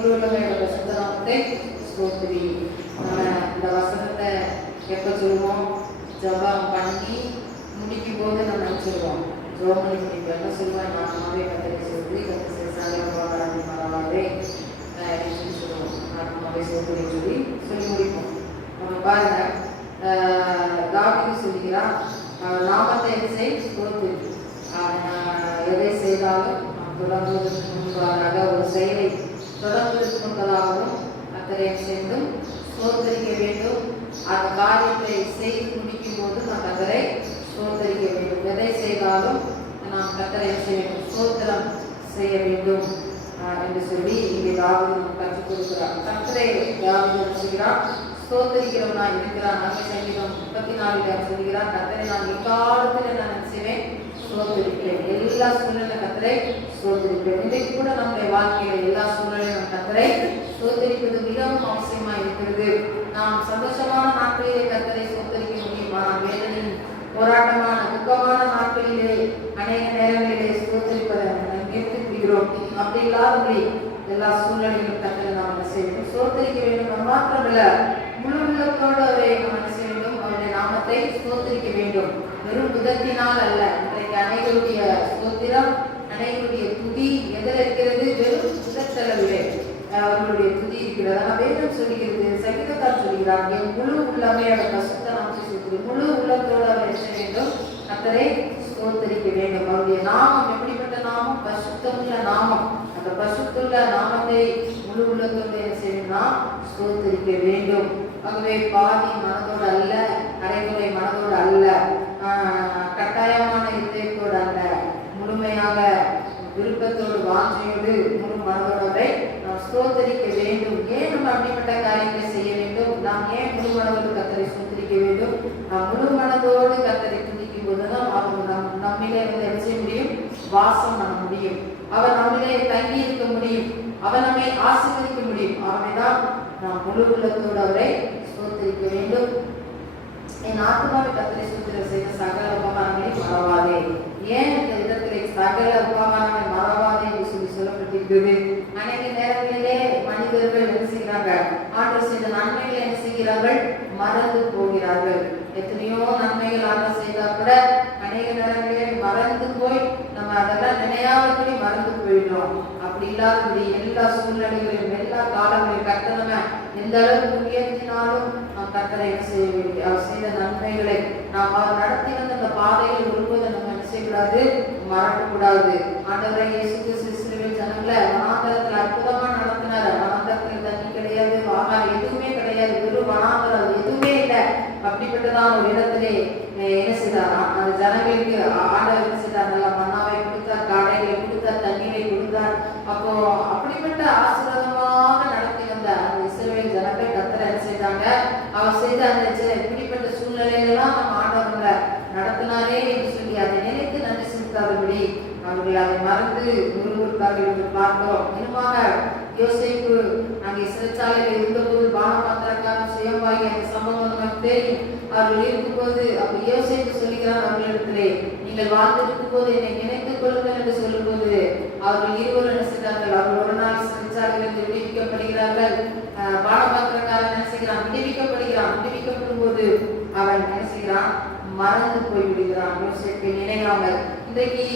முழு உள்ளமையோட சுத்தநாமத்தை ஸ்தோத்திரி. நம்ம இந்த வசனத்தை எப்போ சொல்லுவோம்? ஜபம் பண்ணி முடிக்கும் போது நம்ம நினச்சிடுவோம். ஜோம் பண்ணி முடிப்போம். என்ன சொல்லுவேன்? நானாவே கத்தரை சொல்லி கத்தை சாலையாவே மறவாதே சொல்லுவோம். நானாவே சோதனை சொல்லி முடிப்போம். நம்ம பாருங்க, தாவீது சொல்லுகிறான், நாமத்தை என்ன செய் ஸ்தோத்திரி. எதை செய்தாலும் தொடங்குவதற்கு முன்பாக ஒரு செயலை தொடங்குவதற்கு முன்பதாகவும் கத்தரை சேர்ந்தும் ஸ்தோத்தரிக்க வேண்டும். அந்த காரியத்தை செய்து முடிக்கும் போது நாம் கத்தரை ஸ்தோத்தரிக்க வேண்டும். எதை செய்தாலும் நாம் கத்தரை செய்ய வேண்டும், ஸ்தோத்திரம் செய்ய வேண்டும் என்று சொல்லி இங்கே தாவீது கற்றுக் கொடுக்கிறார். கத்தரை தாவீது சொல்கிறார், ஸ்தோத்தரிக்கிறவனாய் இருக்கிறான். நம்ம சங்கீதம் 34 சொல்கிறார், கத்தரை நான் எக்காலத்தில் நான் செய்வேன், ஸ்தோத்தரிப்பேன். எல்லா சூழ்நிலை கத்தரை ஸ்தோத்தரிப்பேன். இன்றைக்கு கூட நம்முடைய வாழ்க்கையில எல்லா சூழ்நிலையும் கத்தரை ஸ்தோத்தரிப்பது மிகவும் அவசியமா இருக்கிறது. நாம் சந்தோஷமான நாட்களிலே கத்தரை ஸ்தோத்தரிக்க முடியும். ஆனால் வேதனையின் போராட்டமான துக்கமான நாட்களிலே அநேக நேரங்களிலே ஸ்தோத்தரிப்பதை நிறுத்திக் கொள்கிறோம். அப்படி இல்லாதபடி எல்லா சூழ்நிலைகளும் கத்தரை நாம் என்ன செய்யணும்? ஸ்தோத்தரிக்க வேண்டும். அது மாத்திரமல்ல, முழு உள்ளத்தோடு அவரை நாம் என்ன செய்ய வேண்டும்? அவருடைய நாமத்தை ஸ்தோத்தரிக்க வேண்டும். வெறும் புதத்தினால் அல்ல. இன்றைக்கு அனைவருடைய ஸ்தோத்திரம், அனைவருடைய துதி எதில் இருக்கிறது? வெறும் புதத்தளவிலே அவர்களுடைய துதி இருக்கிறது. ஆனால் வேதம் சொல்லுகிறது, சங்கீதத்தார் சொல்கிறார், என் முழு உள்ளமையோட பசுத்த நாமத்தை சொல்லி முழு உள்ளத்தோடு அவர் என்ன வேண்டும்? கத்தரை ஸ்தோத்தரிக்க வேண்டும். அவருடைய நாமம் எப்படிப்பட்ட நாமம்? பசுத்தமுள்ள நாமம். அந்த பசுத்துள்ள நாமத்தை முழு உள்ளத்தோடு என்ன செய்யணும்னா ஸ்தோத்தரிக்க வேண்டும். ஆகவே பாதி மனதோடு அல்ல, அரைகுறை மனதோடு அல்ல, கட்டாயமான இதயத்தோடு அல்ல, முழுமையாக விருப்பத்தோடு வாஞ்சையோடு முழு மனதோடு நாம் ஸ்தோத்தரிக்க வேண்டும். ஏன் நம்ம அப்படிப்பட்ட காரியங்களை செய்ய வேண்டும்? நாம் ஏன் முழு மனதோடு கத்தரை ஸ்தோத்தரிக்க வேண்டும்? நாம் முழு மனதோடு கத்தரை துதிக்கும் போதுதான் அவர் நம்மிலே என்ன செய்ய முடியும்? வாசம் பண்ண முடியும். அவர் நம்மிலே தங்கி இருக்க முடியும். அவர் நம்மை ஆசீர்வதிக்க முடியும். ஆகவேதான் நாம் முழு உள்ளத்தோடு அவரை ஸ்தோத்தரிக்க வேண்டும். என் ஆத்மாவை கத்தரை ஸ்தோத்திரம் செய்த சகல உபகாரங்களை மறவாதே. ஏன் இந்த இடத்திலே சகல உபகாரங்களை மறவாதே என்று சொல்லப்பட்டிருக்கிறது? அநேக நேரங்களிலே மனிதர்கள் என்ன செய்கிறாங்க? ஆண்டவர் செய்த நன்மைகளை என்ன செய்கிறார்கள்? மறந்து போகிறார்கள். எத்தனையோ நன்மைகள் ஆண்டவர் செய்தால் கூட அநேக நேரங்களிலே மறந்து போய் நம்ம அதெல்லாம் நினையாதபடி மறந்து போயிடுறோம். அப்படி இல்லாதபடி எல்லா சூழ்நிலைகளிலும் எல்லா காலங்களிலும் கர்த்தர் எந்த அளவுக்கு உயர்த்தினாலும் நாம் கர்த்தரை செய்ய வேண்டிய அவர் செய்த நன்மைகளை நாம் அவர் நடத்தி வந்த அந்த பாதையில் ஒருபோது நம்ம என்ன செய்யக்கூடாது? மறக்கக்கூடாது. ஆண்டவரை இயேசு கிறிஸ்து சிலுவையில் ஜனங்களை வனாந்தரத்தில் அற்புதமா நடத்தினார். வனாந்தரத்தில் தண்ணி கிடையாது, ஆகாரம் எதுவுமே கிடையாது, வெறும் வனாந்தரம், எதுவுமே இல்லை. அப்படிப்பட்டதான் ஒரு இடத்திலே என்ன செய்தார்? அந்த ஜனங்களுக்கு ஆண்டவர் என்ன செய்தார்? நல்லா மன்னாவை கொடுத்தார், காடைகளை கொடுத்தார், தண்ணீரை கொடுத்தார். அப்போ அப்படிப்பட்ட ஆசீர்வாதமாக நடத்தி வந்த அந்த இஸ்ரவேல் ஜனங்கள் கர்த்தர் என்ன செய்தாங்க? அவர் செய்த அந்த இப்படிப்பட்ட சூழ்நிலையெல்லாம் நம்ம ஆண்டவர்களை நடத்தினாரே என்று சொல்லி அதை நினைத்து நன்றி செலுத்தாதபடி அவர்கள் அதை மறந்து முருகூர்க்காக என்று பார்க்கிறோம். இன்னுமாக யோசேப்பு அங்கே சிறைச்சாலையில் இருந்தபோது பானபாத்திரக்காரன் சுயமாகி அந்த சம்பவம் நமக்கு தெரியும். அவர்கள் இருக்கும்போது அப்ப யோசேப்பு சொல்லுகிறார் அவர்களிடத்திலே, நீங்கள் வாழ்ந்திருக்கும் போது என்னை நினைத்துக் கொள்ளுங்கள் என்று சொல்லும்போது அவர்கள் இருவரும் என்ன செய்தார்கள்? அவர்கள் ஒரு நாள் சிறைச்சாலையிலிருந்து விடுவிக்கப்படுகிறார்கள். பானபாத்திரக்காரன் என்ன செய்கிறான்? விடுவிக்கப்படுகிறான். விடுவிக்கப்படும் போது அவன் என்ன செய்கிறான்? மறந்து போய் விடுகிறான். யோசேப்பை நினைவாமல். இன்றைக்கு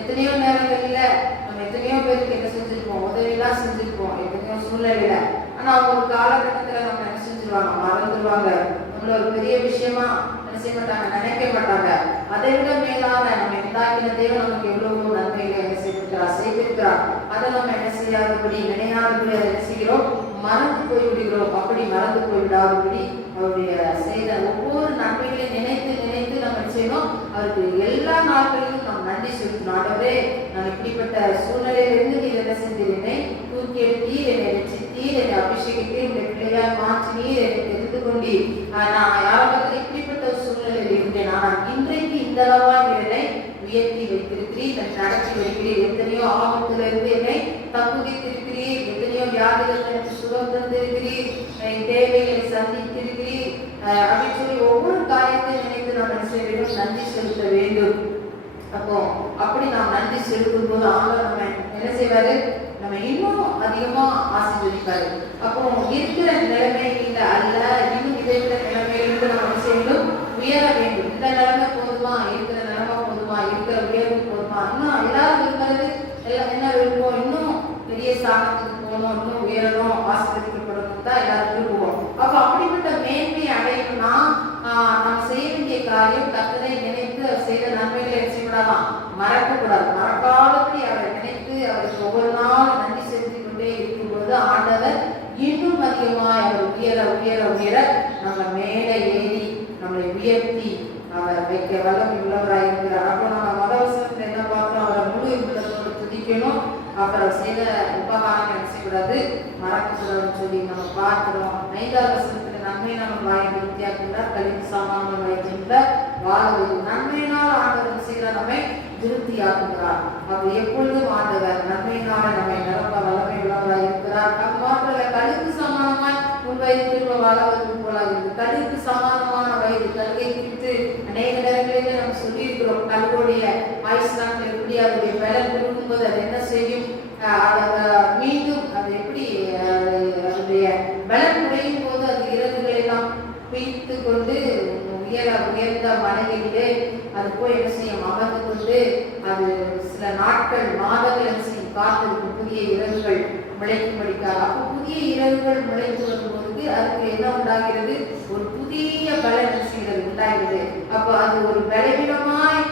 எத்தனையோ நேரங்களில் நம்ம எத்தனையோ பேருக்கு என்ன செஞ்சிருப்போம்? உதவியெல்லாம் செஞ்சிருப்போம் எத்தனையோ சூழ்நிலையில. ஆனா ஒரு காலகட்டத்துல நம்ம என்ன செஞ்சிருவாங்க? மறந்துடுவாங்க. நம்மள ஒரு பெரிய விஷயமா என்ன செய்ய மாட்டாங்க? நினைக்க மாட்டாங்க. அதை விட மேலாக நம்ம உண்டாக்கின தேவன் நமக்கு எவ்வளவோ நன்மைகளை என்ன செய்திருக்கிறார். அதை நம்ம என்ன செய்யாதபடி நினையாதபடி அதை என்ன செய்கிறோம்? மறந்து போய்விடுகிறோம். அப்படி மறந்து போய்விடாதபடி அவருடைய செய்த ஒவ்வொரு நன்மைகளையும் நினைத்து நினைத்து நம்ம செய்யணும். அவருக்கு எல்லா நாட்களிலும் நாம் நன்றி செலுத்தணும். ஆண்டவரே, நான் இப்படிப்பட்ட சூழ்நிலையிலிருந்து நீர் என்ன செஞ்சீர்? தூக்கி எடுத்தீர், என்னை ரட்சித்தீர், என்னை அபிஷேகித்தீர், என்னை பிள்ளையாய் மாற்றினீர், என்னை தெரிந்து கொண்டீர். நான் யாராவது இப்படிப்பட்ட ஒரு சூழ்நிலையில் இருந்தேன். ஆனால் இன்றைக்கு இந்த அளவாக என்னை உயர்த்தி வைத்திருக்கிறீர், என்னை நடத்தி வைக்கிறீர். எத்தனையோ ஆபத்திலிருந்து என்னை தப்புவித்திருக்கிறீர். எத்தனையோ வியாதிகள் எனக்கு சுகம் தந்திருக்கிறீர். என் தேவைகளை சந்தித்திருக்கிறீர் அப்படின்னு சொல்லி ஒவ்வொரு காரியத்தையும் நினைத்து நாம் என்ன செய்ய வேண்டும்? நன்றி செலுத்த வேண்டும். அப்போ அப்படி நாம் நன்றி செலுத்தும் போது ஆண்டவர் நம்ம என்ன செய்வாரு? நம்ம இன்னும் அதிகமா ஆசீர்வதிப்பாரு. அப்போ இருக்கிற நிலைமையில அல்ல, இன்னும் இதை விட நிலைமையிலிருந்து நம்ம செய்யணும், உயர வேண்டும். இந்த நிலைமை போதுமா, இருக்கிற நிலைமை போதுமா, இருக்கிற உயர்வு போதுமா, இன்னும் எல்லாரும் இருக்கிறது எல்லாம் என்ன விரும்புவோம், இன்னும் பெரிய ஸ்தானத்துக்கு போகணும், இன்னும் உயரணும், ஆசீர்வதிக்கப்படணும் தான் எல்லாரும் விரும்புவோம். அப்ப அப்படிப்பட்ட மேன்மை அடையணும்னா நம்ம செய்ய வேண்டிய காரியம் கர்த்தரை நினைத்து அவர் செய்த நன்மைகளை செய்யக்கூடாதான், மறக்கக்கூடாது. மறக்காதபடி அவரை நினைத்து அவருக்கு ஒவ்வொரு நாள் நன்றி செலுத்திக் கொண்டே இருக்கும்போது ஆண்டவர் இன்னும் அதிகமாய் அவர் உயர உயர உயர நம்ம மேலே ஏறி நம்மளை உயர்த்தி அவர் வைக்க வல்லமை உள்ளவராக இருக்கிறார். அப்போ நம்ம மதவசனத்துல என்ன பார்த்தோம், அவரை முழு உள்ளத்தோடு துதிக்கணும், அப்புறம் செய்த உபகாரம் என்ன செய்யக்கூடாது, மறக்கக்கூடாதுன்னு சொல்லி நம்ம பார்க்கிறோம். 5ஆவது வசனத்துல நன்மை நம்ம வாய் திருப்தியாக்குகிறார், கழிவு சாமான வாய்க்கின்றார், வாழ்வது நன்மையினால் ஆண்டவர் செய்கிறார், நம்மை திருப்தியாக்குகிறார். அப்ப எப்பொழுதும் ஆண்டவர் நன்மையினால் நம்மை நிரப்ப வல்லமை உள்ளவராக இருக்கிறார். நம் மாத்திர கழுகு சமானமாய் உன் வயது திரும்ப வாழ்வது போலாக இருக்கு. கழுகு சமானமான வயது, கழுகை குறித்து அநேக நேரங்களிலே நம்ம சொல்லி இருக்கிறோம். கழுகுடைய ஆயுஷ்நாட்கள் எப்படி அதனுடைய பலன் கொடுக்கும்போது அது என்ன செய்யும், மீண்டும் அது எப்படி அதனுடைய பலன் குறையும் போது அது இறகுகளை எல்லாம் பிரித்து கொண்டு உயர்ந்த மலைகளிலே அது போய் என்ன செய்யும், அமர்ந்து கொண்டு அது சில நாட்கள் மாதங்கள் என்ன செய்யும், காத்திருக்கும் புதிய இறகுகள் முளைக்கும்படிக்காக. அப்போ புதிய இறகுகள் முளைத்து வரும்போது அதுக்கு என்ன உண்டாகிறது, ஒரு புதிய பலன் செய்கிறது உண்டாகிறது. அப்போ அது ஒரு பலவீனமாய்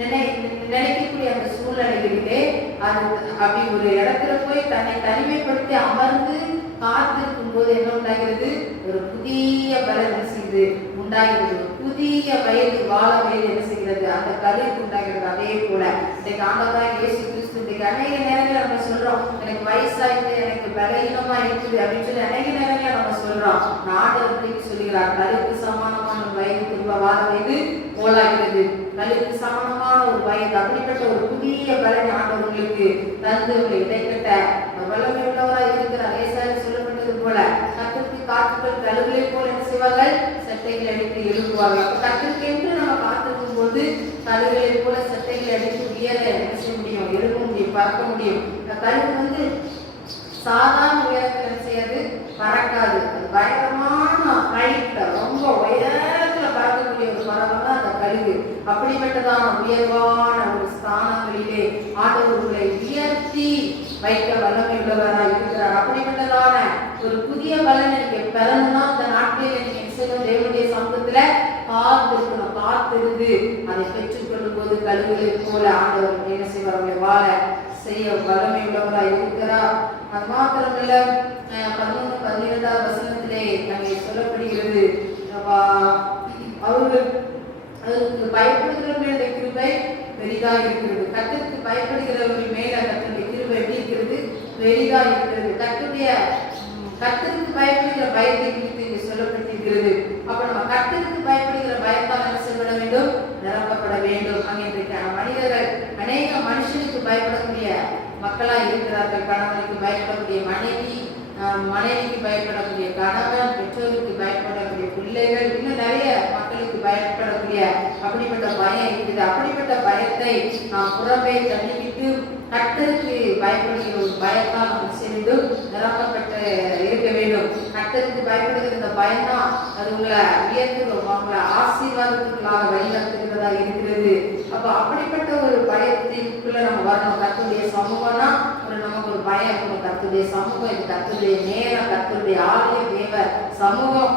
நினைக்கக்கூடிய அந்த சூழ்நிலைகளிலே அது அப்படி ஒரு இடத்துல போய் தன்னை தனிமைப்படுத்தி அமர்ந்து காத்திருக்கும் போது என்ன உண்டாகிறது, ஒரு புதிய பலன் செய்து உண்டாகிறது. புதிய வயது வாழ வயது என்ன செய்கிறது, அந்த கருத்து உண்டாகிறது. அதே போல இன்னைக்கு ஆண்டவராகிய இயேசு கிறிஸ்து இன்னைக்கு அநேக நேரங்கள் நம்ம சொல்றோம், எனக்கு வயசாயிட்டு எனக்கு பலகீனமா இருக்குது அப்படின்னு சொல்லி அநேக நேரங்கள் நம்ம சொல்றோம். ஆண்டவர் சொல்லுகிறார், கருத்து சமானமான ஒரு வயது திரும்ப வாழ வயது போலாகிறது. கருத்து சமானமான ஒரு வயது, அப்படிப்பட்ட ஒரு புதிய பலனை ஆண்டவர்களுக்கு தந்து இடைக்கட்ட வல்லமை உள்ளவராக இருக்கிறார். ஏசாயா சொல்லப்பட்டது போல கர்த்தருக்கு காத்துக்கள் கழுகுகளை போல என்ன செய்வார்கள், சட்டைகள் அடித்து எழுப்புவார்கள். அப்ப கர்த்தருக்கு என்று நம்ம காத்திருக்கும் போது கழுகுகளை போல சட்டைகள் அடித்து உயர என்ன செய்ய முடியும், எழுப்ப முடியும், பறக்க முடியும். இந்த கழுகு சாதாரண உயரத்தில் என்ன செய்யாது, பறக்காது. அது பயங்கரமான ஹைட்ல ரொம்ப உயரத்துல பறக்கக்கூடிய ஒரு பறவை தான் அந்த கழுகு. அப்படிப்பட்டதான உயர்வான ஒரு ஸ்தானங்களிலே ஆண்டவர்களை உயர்த்தி வைக்க வல்லமை உள்ளவராக இருக்கிறார். அப்படிப்பட்டதான ஒரு புதிய பலனை நீங்க பெறணும்னா அந்த நாட்களில் நீங்க செல்லும் தேவனுடைய சமூகத்துல காத்திருக்கணும். காத்திருந்து அதை பெற்றுக்கொள்ளும் போது கழுகுகளை போல ஆண்டவர் என்ன செய்வார்கள், வாழ செய்ய வல்லமை உள்ளவராக இருக்கிறார். அது மாத்திரமல்ல 11, 12ஆம் வசனத்திலே அங்கே சொல்லப்படுகிறது, அவருக்கு பயப்படுகிறவர்களுடைய கிருபை பெரிதாக இருக்கிறது. கர்த்தருக்கு பயப்படுகிறவர்கள் மேல கர்த்தருடைய கிருபை எப்படி இருக்கிறது, பெரிதாக இருக்கிறது. கர்த்தருக்கு பயப்படுகிற பயத்தை குறித்து இங்கே சொல்லப்பட்டிருக்கிறது. அப்ப நம்ம கர்த்தருக்கு பயப்படுகிற பயத்தால் என்ன செய்யப்பட வேண்டும், நிரப்பப்பட வேண்டும். அங்கே மனிதர்கள் அநேக மனுஷனுக்கு பயப்படக்கூடிய மக்களா இருக்கிறார்கள். கணவனுக்கு பயப்படக்கூடிய மனைவி, மனைவிக்கு பயப்படக்கூடிய கணவன், பெற்றோருக்கு பயப்படக்கூடிய பிள்ளைகள், இன்னும் நிறைய மக்களுக்கு பயப்படக்கூடிய அப்படிப்பட்ட பயம் இருக்குது. அப்படிப்பட்ட பயத்தை நாம் புறம்பே தள்ளிவிட்டு கர்த்தருக்கு பயப்படுகிற ஒரு பயத்தால் நாம் செய்து நிரப்பப்பட்டு இருக்க வேண்டும். கர்த்தருக்கு பயப்படுகிற இந்த பயம்தான் அது உங்களை உயர்த்துகிறோம், உங்களை ஆசீர்வாதத்துக்களாக வழிநடத்துகிறதா இருக்கிறது. அப்ப அப்படிப்பட்ட ஒரு பயத்திற்குள்ள நம்ம வரணும். கர்த்தருடைய சமூகம்னா நமக்கு ஒரு பயம் இருக்கணும். கர்த்தருடைய சமூகம், இது கர்த்தருடைய நேரம், கர்த்தருடைய ஆலயம், தேவ சமூகம்,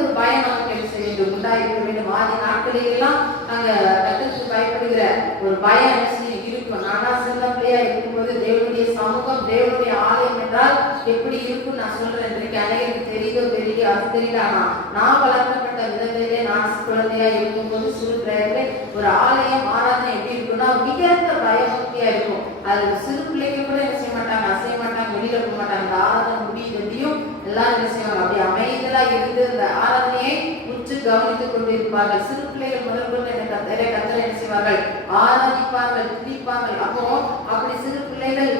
ஒரு பயம் நமக்கு என்ன செய்ய வேண்டும், உண்டாயிருக்க வேண்டும். ஆதி நாட்களிலெல்லாம் நாங்க கர்த்தருக்கு பயப்படுகிற ஒரு பயம் என்ன செய்ய இருக்கும். நானா சின்ன பிள்ளையா இருக்கும்போது தேவனுடைய சமூகம், தேவனுடைய ஆலயம் என்றால் எப்படி இருக்கும் நான் சொல்றேன். இன்றைக்கு அனைவருக்கு தெரியுதோ தெரியல அது தெரியல. ஆனா நான் வளர்க்கப்பட்ட விதத்திலே நான் குழந்தையா இருக்கும்போது சிறு பிள்ளைகளே ஒரு ஆலயம் ஆராதனை எப்படி இருக்கும்னா மிகுந்த பயபக்தியா இருக்கும். அது சிறு பிள்ளைங்க கூட என்ன செய்ய மாட்டாங்க, அசைய மாட்டாங்க, வெளியில போக மாட்டாங்க. அந்த ஆராதனை முடியும் எல்லாரும் என்ன செய்வாங்க, அப்படி அமைதலா இருந்து அந்த ஆராதனையை உற்று கவனித்துக் கொண்டிருப்பார்கள். சிறு பிள்ளைகள் முதல் கொண்டு கத்தரை என்ன செய்வார்கள், ஆராதிப்பார்கள், துதிப்பார்கள். அப்போ அப்படி சிறு பிள்ளைகள்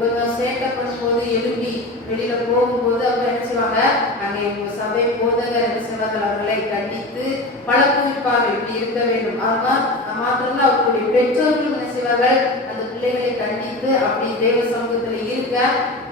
கொஞ்சம் சேட்டை பண்ணும்போது எழுப்பி வெளியில போகும்போது அவங்க என்ன செய்வாங்க, அங்கே சபை போதகர் என்ன செய்வார்கள், அவர்களை கண்டித்து பழக்குவிப்பார்கள், இப்படி இருக்க வேண்டும். அதுதான் மாத்திரம்தான் அவர்களுடைய பெற்றோர்கள் என்ன செய்வார்கள், அந்த பிள்ளைகளை கண்டித்து அப்படி தேவ சமூகத்தில் இருக்க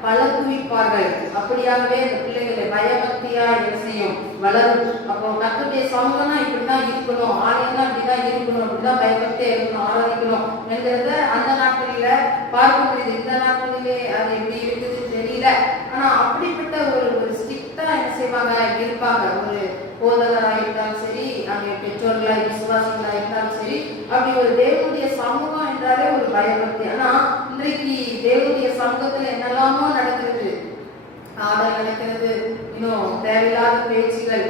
பல குவிப்பார்கள். அப்படியாகவே அந்த பிள்ளைகளை பயபக்தியா என்ன செய்யும், வளரும். அப்போ கர்த்தருடைய சமூகம்னா இப்படிதான் இருக்கணும், ஆலயம்னா இப்படிதான் இருக்கணும், இப்படிதான் பயபக்தியா இருக்கணும், ஆராதிக்கணும் என்கிறத அந்த நாட்களில பார்க்க முடியுது. இந்த நாட்களிலே அது எப்படி இருக்குதுன்னு தெரியல. ஆனா அப்படிப்பட்ட ஒரு ஸ்ட்ரிக்டா என்ன செய்வாங்க, இருப்பாங்க. ஒரு போதகராக இருந்தாலும் சரி, அங்கே பெற்றோர்களாக விசுவாசிகளாக இருந்தாலும் சரி, அப்படி ஒரு தேவனுடைய சமூகம் என்றாலே ஒரு பயபக்தி. ஆனா இன்றைக்கு தேவனுடைய சமூகத்துல என்னெல்லாமோ நடக்கிறது, ஆடல் நடக்கிறது, இன்னும் தேவையில்லாத பேச்சுகள்,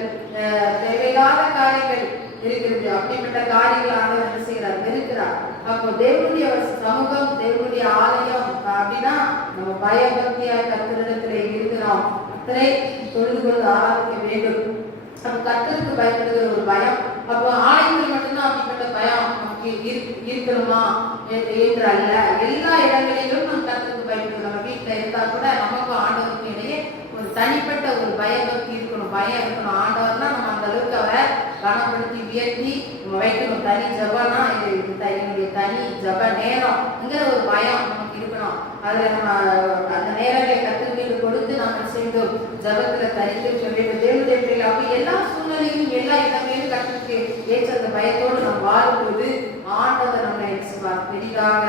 தேவையில்லாத காரியங்கள் இருக்கிறது. அப்படிப்பட்ட காரியங்கள் ஆண்டவர் என்ன செய்கிறார், வெறுக்கிறார். அப்போ தேவனுடைய சமூகம், தேவனுடைய ஆலயம் அப்படின்னா நம்ம பயபக்தியாய் கர்த்தரிடத்திலே இருக்கிறோம், கர்த்தரை தொழுது கொண்டு ஆராதிக்க வேண்டும். அப்ப கர்த்தருக்கு பயப்படுகிற ஒரு பயம். அப்போ ஆலயத்தில் மட்டும்தான் அப்படிப்பட்ட பயம் நமக்கு இருக்கணுமா என்று அல்ல, எல்லா இடங்களிலும் நம்ம கர்த்தருக்கு பயப்படுகிறோம். நம்ம வீட்டில் இருந்தா கூட நமக்கும் ஆண்டவருக்கும் இடையே ஒரு தனிப்பட்ட ஒரு பயபக்தி இருக்கணும், பயம் இருக்கணும். ஆண்டவர்னா நம்ம அந்த அளவுக்கு அவரை கனப்படுத்தி உயர்த்தி வைக்கணும். தனி ஜபனா என்னுடைய தனி ஜப நேரம்ங்கிற ஒரு பயம் நமக்கு இருக்கணும். அதுல நம்ம அந்த நேரங்களை கர்த்தருக்கு கொடுத்து நம்ம செய்தோம் ஜபத்துல தரித்திருக்க வேண்டும். தேவனுடைய பிள்ளைகள் அப்ப எல்லா சூழ்நிலையும் எல்லா இடங்களிலும் கர்த்தருக்கு ஏற்ற அந்த பயத்தோடு நம்ம வாழும்போது ஆண்டவர் நம்மை பெரிதாக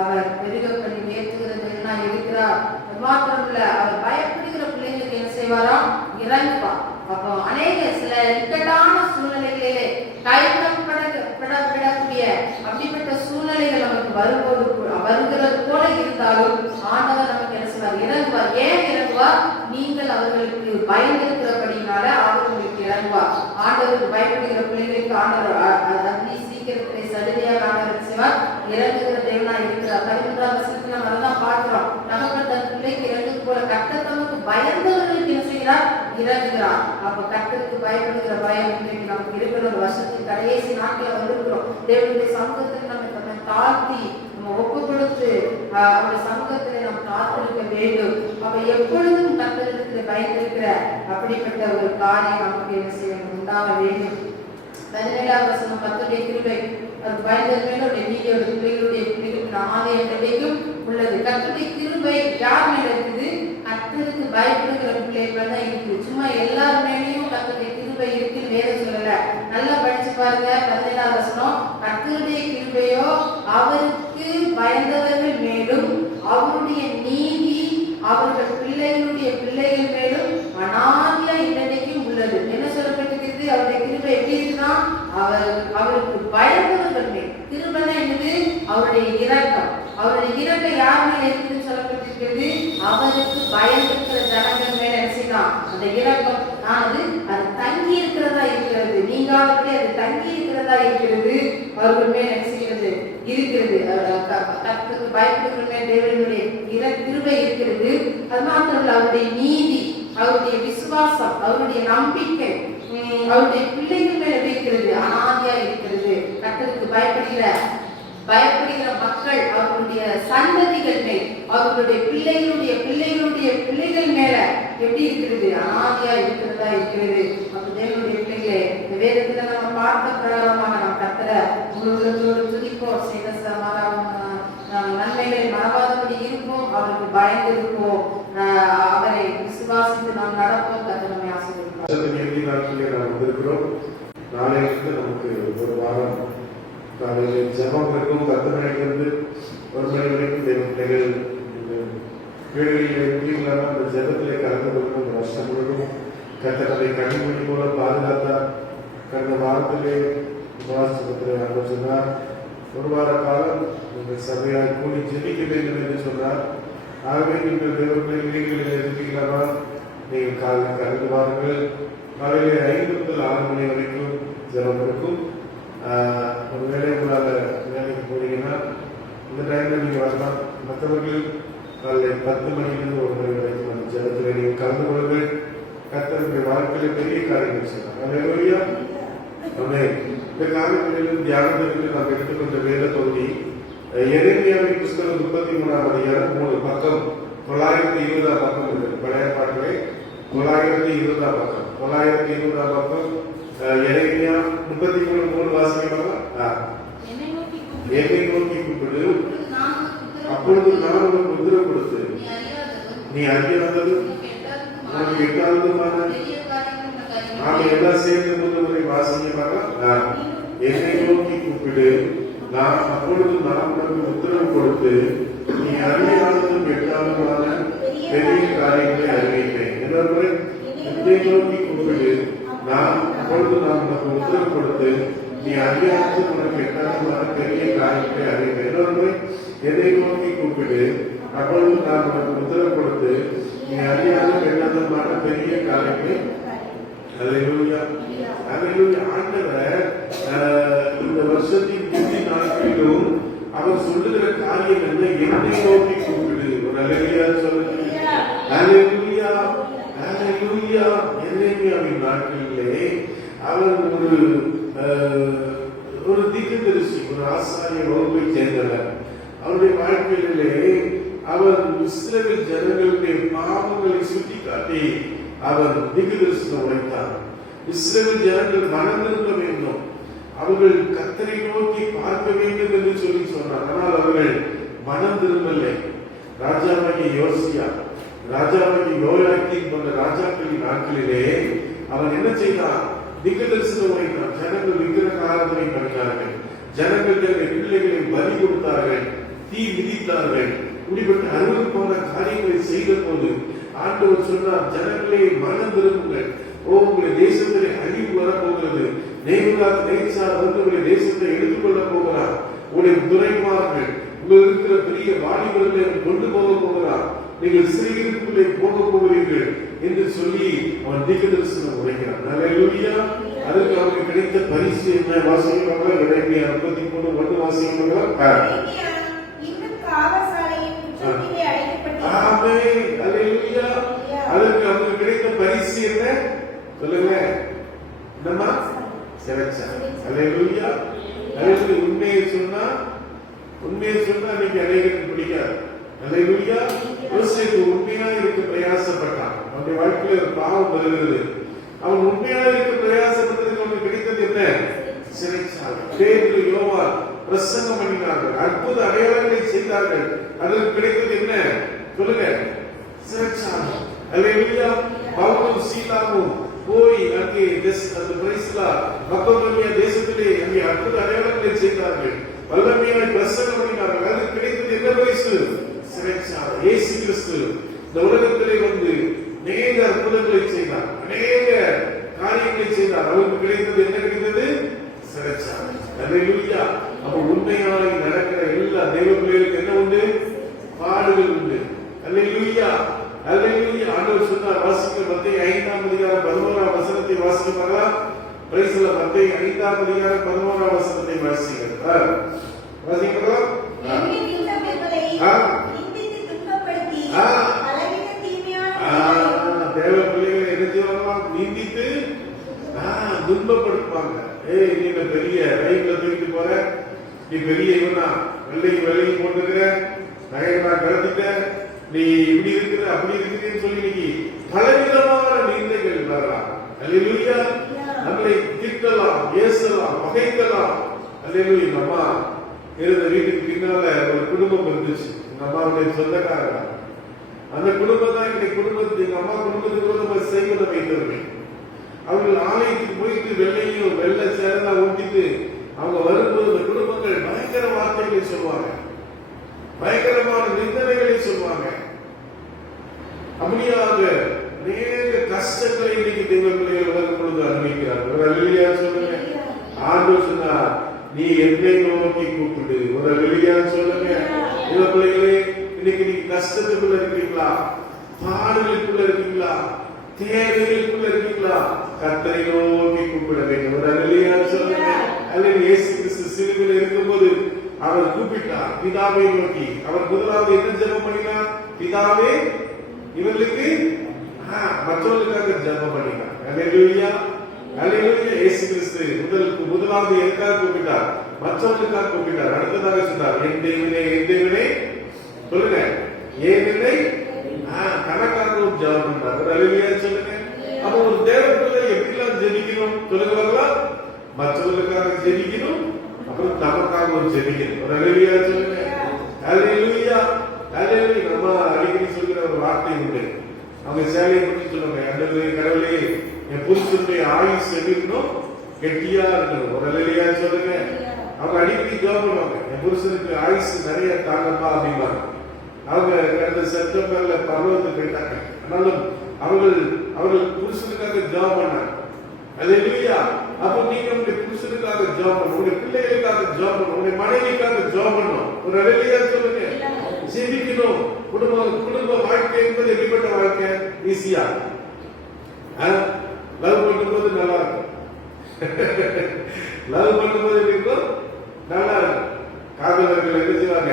அவர் பெருக பண்ணி உயர்த்துகிறதுனா இருக்கிறார். அது மாத்திரம் இல்ல, அவர் பயப்படுகிற பிள்ளைங்களுக்கு என்ன செய்வாராம், இறங்குவார். அப்போ அநேக சில இக்கட்டான சூழ்நிலைகளிலே கைவிடப்படக்கூடிய அப்படிப்பட்ட சூழ்நிலைகள் நமக்கு வரும்போது வருகிறது போல இருந்தாலும் ஆண்டவர் நமக்கு என்ன செய்வார், இறங்குவார். ஏன் இறங்குவார், நீங்கள் அவர்களுக்கு பயந்திருக்கிறபடினால அவர்களுக்கு இறங்குவார். ஆண்டவருக்கு பயப்படுகிற பிள்ளைகளுக்கு ஆண்டவர் அதி சீக்கிரத்திலே சடுதியாக ஆண்டவர் செய்வார், இறங்குகிற தேவனா இருக்கிறார். 13ஆம் வசனத்துல நம்ம அதான் பார்க்கிறோம். தகப்பன் தன் பிள்ளைக்கு இறங்குது போல கர்த்தர் தமக்கு பயந்தவர்களுக்கு என்ன செய்கிறார், இறங்குகிறார். அப்ப கர்த்தருக்கு பயப்படுகிற பயம் இன்றைக்கு நமக்கு இருக்கிற ஒரு வருஷத்தின் கடைசி நாட்களை வந்திருக்கிறோம். தேவனுடைய சமூகத்தில் நம்ம தாழ்த்தி நம்ம ஒப்பு கொடுத்து அவருடைய சமூகத்திலே நாம் காத்திருக்க வேண்டும். அப்ப எப்பொழுதும் கர்த்தரிடத்தில் பயந்திருக்கிற அப்படிப்பட்ட ஒரு காரியம் நமக்கு என்ன செய்ய உண்டாக வேண்டும். 17ஆம் வசனம், கர்த்தருடைய கிருபை அது பயந்தவர்களுடைய நீதியோட பிள்ளைகளுடைய பிள்ளைகளுக்கு நாமே கிடைக்கும் உள்ளது. கர்த்தருடைய கிருபை யார் மேல இருக்குது, கர்த்தருக்கு பயப்படுகிற பிள்ளைகள் தான் இருக்குது. சும்மா எல்லார் மேலேயும் கர்த்தருடைய கிருபை இருக்குன்னு வேதம் சொல்லல. நல்லா படிச்சு பாருங்க. 17ஆம் வசனம், கர்த்தருடைய கிருபையோ அவருக்கு பயந்தவர்கள் மேலும் அவருடைய நீதி அவர்கள் பிள்ளைகளுடைய பிள்ளைகள் மேலும் அநாதியா இன்றைக்கும் உள்ளது. என்ன சொல்லப்பட்டிருக்கிறது, அவருடைய கிருபை எப்படி இருக்குன்னா அவருக்கு பயந்தவர்கள் மேல். கிருபைனா என்னது, அவருடைய இரக்கம். அவருடைய இரக்கம் யார் மேல இருக்குன்னு சொல்லப்பட்டிருக்கிறது, அவருக்கு பயந்திருக்கிற ஜனங்கள் மேல என்ன செய்யலாம், அந்த இரக்கம் ஆனது அது தங்கி இருக்கிறதா இருக்கிறது, நீங்காதபடி அது தங்கி இருக்கிறதா இருக்கிறது, அவர்கள் மேல் என்ன செய்கிறது இருக்கிறது. கர்த்தருக்கு பயப்படுகிற மேல் தேவனுடைய கிருபை இருக்கிறது. அது மாத்திரம் அவருடைய நீதி, அவருடைய விசுவாசம், அவருடைய நம்பிக்கை அவருடைய பிள்ளைகள் மேல இருக்கிறது, அநாதியா இருக்கிறது. கர்த்தருக்கு பயப்படுகிற மக்கள் அவர்களுடைய சந்ததிகள் மேல், அவர்களுடைய பிள்ளைகளுடைய பிள்ளைகளுடைய பிள்ளைகள் மேல எப்படி இருக்கிறது, அநாதியா இருக்கிறதா இருக்கிறது. அப்ப தேவனுடைய பிள்ளைகளே, இந்த வேதத்துல நம்ம பார்த்த பிரகாரமாக நாம் கர்த்தரை முழுவதோடு துதிப்போம், செய்த நன்மைகளை மறவாதபடி இருப்போம், அவருக்கு பயந்து இருப்போம், அவரை விசுவாசித்து நாம் நடப்போம். கர்த்தர் நம்மை வந்திருக்கிறோம். நாளைக்கு நமக்கு ஒரு வாரம் காலையில் ஜெபம் இருக்கும். 10 மணிலிருந்து 1 மணி வரைக்கும் பிள்ளைகள் வீடுகளில் அந்த ஜெபத்திலே கலந்து கொள்ளும். இந்த வருஷம் முழுவதும் கர்த்தரை கண்மணி போல பாதுகாத்தார். கடந்த வாரத்திலே உபவாசத்தில் அவர் சொன்னார், 1 வார காலம் நீங்கள் சபையால் கூடி ஜெபிக்க வேண்டும் என்று சொன்னார். ஆகவே நீங்கள் தேவர்களை வீடுகளில் இருக்கிறீர்களா, நீங்கள் காலையில் கலந்து வாருங்கள். காலையில் 5 முதல் 6 மணி வரைக்கும் ஜெபம் இருக்கும். ஒருவேளை உங்களால் வேலைக்கு போனீங்கன்னா இந்த டைமில் நீங்கள் வரலாம். மற்றவர்கள் காலையில் 10 மணிலிருந்து 1 மணி வரைக்கும் அந்த ஜெபத்தில் நீங்கள் கலந்து கொள்ளுங்கள். கர்த்தருடைய வாழ்க்கையில் பெரிய காரியங்கள் செய்யலாம். அல்லேலூயா. இந்த காரியங்களிலும் தியானத்திற்கு நாம் எடுத்துக்கொண்ட வேத பகுதி எரேமியாவின் புத்தகம் 33ஆம் அதிகாரம் 3 பக்கம் 920ஆம் பக்கம் இருக்கு. பழைய பாட்டிலே 920ஆம் பக்கம் 920ஆம் பக்கம் எரேமியா 33:3 வாசிக்கலாமா? என்னை நோக்கி கூப்பிடு, அப்பொழுது நான் உனக்கு உத்தரவு கொடுத்து நீ அறியாதது உனக்கு எட்டாவதுமான நாம எல்லாம் சேர்ந்து முறை வாசிங்க பார்க்கலாம். என்னை நோக்கி கூப்பிடு, நான் அப்பொழுது நான் உனக்கு உத்தரவு கொடுத்து நீ அறியாததும் எட்டாவதுமான பெரிய காரியங்களை அறிவிப்பேன். என்னவரை என்னை நோக்கி கூப்பிடு, நான் அப்பொழுது நான் உனக்கு உத்தரவு கொடுத்து நீ அறியாததும் உனக்கு எட்டாவதுமான பெரிய காரியங்களை அறிவிப்பேன். என்னவரை என்னை நோக்கி கூப்பிடு, அப்பொழுது நான் உனக்கு உத்தரவு கொடுத்து நீ அறியாத எட்டாவதுமான பெரிய காரியங்களை. அல்லேலூயா, அல்லேலூயா. ஆண்டவர் இந்த வருஷத்தின் இறுதி நாட்களிலும் அவர் சொல்லுகிற காரியம் என்ன? என்னை நோக்கி கூப்பிடு. ஒரு அல்லேலூயா சொல்லுங்க. அல்லேலூயா, அல்லேலூயா. எரேமியாவின் நாட்களிலே அவர் ஒரு தீர்க்கதரிசி, ஒரு ஆசாரிய வகுப்பை சேர்ந்தவர். அவருடைய வாழ்க்கையிலே அவர் இஸ்ரவேல் ஜனங்களுடைய பாவங்களை சுட்டிக்காட்டி அவர் தீர்க்கதரிசனம் உரைத்தார். இஸ்ரவேல் ஜனங்கள் மனம் திரும்ப வேண்டும், அவர்கள் கர்த்தரை நோக்கி பார்க்க வேண்டும் என்று சொல்லி சொன்னார். ஆனால் அவர்கள் மனம் திரும்பவில்லை. ராஜாவாகிய யோசியா, ராஜாவாகிய யோயாக்கீம் போன்ற ராஜாக்களின் நாட்களிலே அவன் என்ன செய்தான்? தீர்க்கதரிசனம் உரைத்தான். ஜனங்கள் விக்கிரக ஆராதனை பண்ணினார்கள், ஜனங்கள் தங்கள் பிள்ளைகளை பலி கொடுத்தார்கள், தீ விதித்தார்கள், இப்படிப்பட்ட அருவருப்பான காரியங்களை செய்த போது ஆண்டவர் சொன்னார், ஜனங்களே மனம் திரும்புங்கள், உங்களுடைய தேசத்திலே அழிவு வரப்போகிறது, நேபுகாத்நேச்சார் வந்து உங்களுடைய தேசத்தை எடுத்துக்கொள்ள போகிறார், உங்களுடைய துரைமார்கள், உங்கள் இருக்கிற பெரிய வாலிபர்களை கொண்டு போக போகிறார், நீங்கள் சிறையிருப்புள்ளே போக போகிறீர்கள் என்று சொல்லி அவன் தீர்க்கதரிசனம் உரைக்கிறான். அல்லேலூயா. அதற்கு அவருக்கு கிடைத்த பரிசு என்ன? வாசிப்பாங்க. எரேமியா 33:1 வாசிப்பாங்க. அதற்கு அவங்க கிடைத்த பரிசு என்ன சொல்லுங்க? என்னமா? சிறைச்சாலை. அல்லேலூயா. அதற்கு உண்மையை சொன்னா இன்னைக்கு அநேகருக்கு பிடிக்காது. அல்லேலூயா. யோசேப்பு உண்மையா இருக்க பிரயாசப்பட்டான். அவனுடைய வாழ்க்கையில ஒரு பாவம் வருகிறது. அவன் உண்மையா இருக்க பிரயாசப்பட்டதுக்கு அவனுக்கு கிடைத்தது என்ன? சிறைச்சாலை. பேதுரு, யோவான் பிரசங்கம் பண்ணினார்கள், அற்புத அடையாளங்களை செய்தார்கள். அதற்கு கிடைத்தது என்ன சொல்லுங்க? சிறைச்சாலை. அல்லேலூயா. பவுலும் சீலாவும் போய் அங்கே அந்த பிரைஸ்லா மக்களுடைய தேசத்திலே அங்கே அற்புத அடையாளங்களை செய்தார்கள், வல்லமையாய் பிரசங்கம் பண்ணினார்கள். அதற்கு கிடைத்தது என்ன பரிசு? சிறைச்சாலை. இயேசு கிறிஸ்து இந்த உலகத்திலே வந்து அநேக அற்புதங்களை செய்தார், அநேக காரியங்களை செய்தார். அவருக்கு கிடைத்தது என்ன? கிடைத்தது சிறைச்சாலை. அல்லேலூயா. அப்ப உண்மையாய் நடக்கிற எல்லா தெய்வ பிள்ளைகளுக்கு என்ன உண்டு? பாடுகள் உண்டு. அல்லேலூயா, அல்லேலூயா. ஆண்டவர் சொன்னார், வாசிக்க மத்தேயு 5:11 வசனத்தை வாசிப்பாங்களா? பிரைஸ்ல மத்தேயு 5:11 வசனத்தை வாசிங்க. வாசிக்கலாம். தேவ பிள்ளைகளை என்ன செய்வாங்க? நிந்தித்து துன்பப்படுத்துவாங்க. ஏய், நீ பெரிய ரைட்ல தூக்கிட்டு போற, நீ பெரிய இவனா, வெள்ளையும் போட்டுக்கிற, நகையெல்லாம் கலத்திட்ட, நீ இப்படி இருக்கிற அப்படி இருக்கிறேன்னு சொல்லி இன்னைக்கு பலவிதமான நிந்தைகள் வரலாம். அல்லேலூயா. நம்மளை திட்டலாம், ஏசலாம், பகைக்கலாம். அல்லேலூயா. அம்மா இருந்த வீட்டுக்கு பின்னால ஒரு குடும்பம் இருந்துச்சு, எங்க அம்மாவுடைய சொந்தக்காரங்க. அந்த குடும்பம் தான் என்னுடைய குடும்பத்துக்கு, எங்க அம்மா குடும்பத்துக்கு நம்ம செய்வதை வைத்தவர்கள். அவர்கள் ஆலயத்துக்கு போயிட்டு வெள்ளை சேரலாம் ஊட்டிட்டு அவங்க வரும்போது அந்த குடும்பங்கள் பயங்கர வார்த்தைகளை சொல்லுவாங்க, பயங்கரமான நிந்தனைகளை சொல்லுவாங்க. அப்படியாக அநேக கஷ்டங்களை இன்னைக்கு தெய்வ பிள்ளைகள் வரும் பொழுது அனுபவிக்கிறார்கள். ஒரு அல்லேலூயா சொல்லுங்க. ஆண்டவர் சொன்னார், நீ என்னை நோக்கி கூப்பிடு. ஒரு அல்லேலூயா சொல்லுங்க. தெய்வ பிள்ளைகளே, இன்னைக்கு நீங்க கஷ்டத்துக்குள்ள இருக்கீங்களா? பாடுகளுக்குள்ள இருக்கீங்களா? தேவைகளுக்குள்ள இருக்கீங்களா? கர்த்தரை நோக்கி கூப்பிட வேண்டும். ஒரு அல்லேலூயா சொல்லுங்க. அல்லேலூயா. இயேசு கிறிஸ்து சிலுவையில் இருக்கும்போது அவர் கூப்பிட்டார் பிதாவை நோக்கி. அவர் முதலாவது என்ன ஜெபம் பண்ணினார்? பிதாவே, இவர்களுக்கு மற்றவர்களுக்காக ஜெபம் பண்ணினார். அல்லேலூயா, அல்லேலூயா. இயேசு கிறிஸ்து முதலாவது எதற்காக கூப்பிட்டார்? மற்றவர்களுக்காக கூப்பிட்டார். அடுத்ததாக சொன்னார், என் தேவனே, என் தேவனே சொல்லுங்க, ஏனில்லை தனக்காகவும் ஜெபம் பண்ணார். ஒரு அல்லேலூயா சொல்லுங்க. அப்ப ஒரு தேவனுக்குள்ள எப்படிலாம் ஜெபிக்கணும் சொல்லுங்க? மற்றவர்களுக்காக ஜெபிக்கணும், அப்புறம் நமக்காகவும் ஜெபிக்கணும். ஒரு அல்லேலூயா சொல்லுங்க. அல்லேலூயா, அல்லேலூயா. நம்ம அடிக்கடி சொல்கிற ஒரு வார்த்தை வார்த்தை உண்டு. அவங்க சேலையை பற்றி சொல்லுவாங்க, அந்த கடவுளே என் புருஷனுடைய ஆயுஷ் இருக்கணும், கெட்டியா இருக்கணும். ஒரு அலையிலையா சொல்லுங்க. அவங்க அடிக்கடி ஜெபம் பண்ணுவாங்க, என் புருஷனுக்கு ஆயுஷ் நிறைய தாங்கப்பா அப்படிம்பாங்க. அவங்க கடந்த செப்டம்பர்ல பருவத்துக்கு போயிட்டாங்க. ஆனாலும் அவர்கள் புருஷனுக்காக ஜெபம் பண்ணாங்க. அல்லேலூயா. அப்போ நீங்க உங்க புருஷனுக்காக ஜெபம் பண்ணணும், உங்க பிள்ளைகளுக்காக ஜெபம் பண்ணணும், உங்க மனைவிக்காக ஜெபம் பண்ணணும். ஒரு அல்லேலூயா சொல்லுங்க. ஜெபிக்கணும். குடும்ப வாழ்க்கை என்பது எப்படிப்பட்ட வாழ்க்கை? ஈஸியா லவ் பண்ணும்போது நல்லா இருக்கும். லவ் பண்ணும்போது எப்படி இருக்கும்? நல்லா இருக்கும். காதலர்கள் என்ன செய்வாங்க,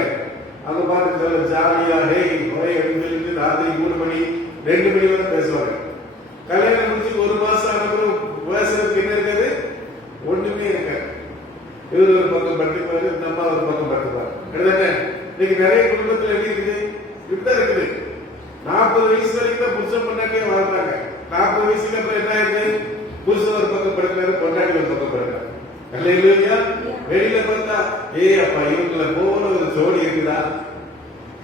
அவங்க பாட்டு ஜாலியா அப்படின்னு ராத்திரி 3 மணி 2 மணி வரை பேசுவாங்க. கல்யாணம் முடிச்சு 1 மாசம் அனுப்புறம் பேசுறதுக்கு என்ன இருக்காது? ஒண்ணுமே இருக்காது. இவர் ஒரு பக்கம் பட்டுப்பாரு, நம்ம ஒரு பக்கம் பட்டுப்பாரு. இன்னைக்கு நிறைய குடும்பத்துல எப்படி இருக்குது? இப்படிதான் இருக்குது. 40 வயசு வரைக்கும் தான் புருஷன் பொண்டாட்டியே வாழ்றாங்க. 40 வயசுக்கு அப்புறம் என்ன ஆயிடுது? புருஷன் ஒரு பக்கம் படுக்கிறாரு, பொண்டாட்டி ஒரு பக்கம் படுக்கிறாரு. அல்லேலூயா. வெளியில பார்த்தா அப்பா இவங்களை போல ஒரு ஜோடி இருக்குதா,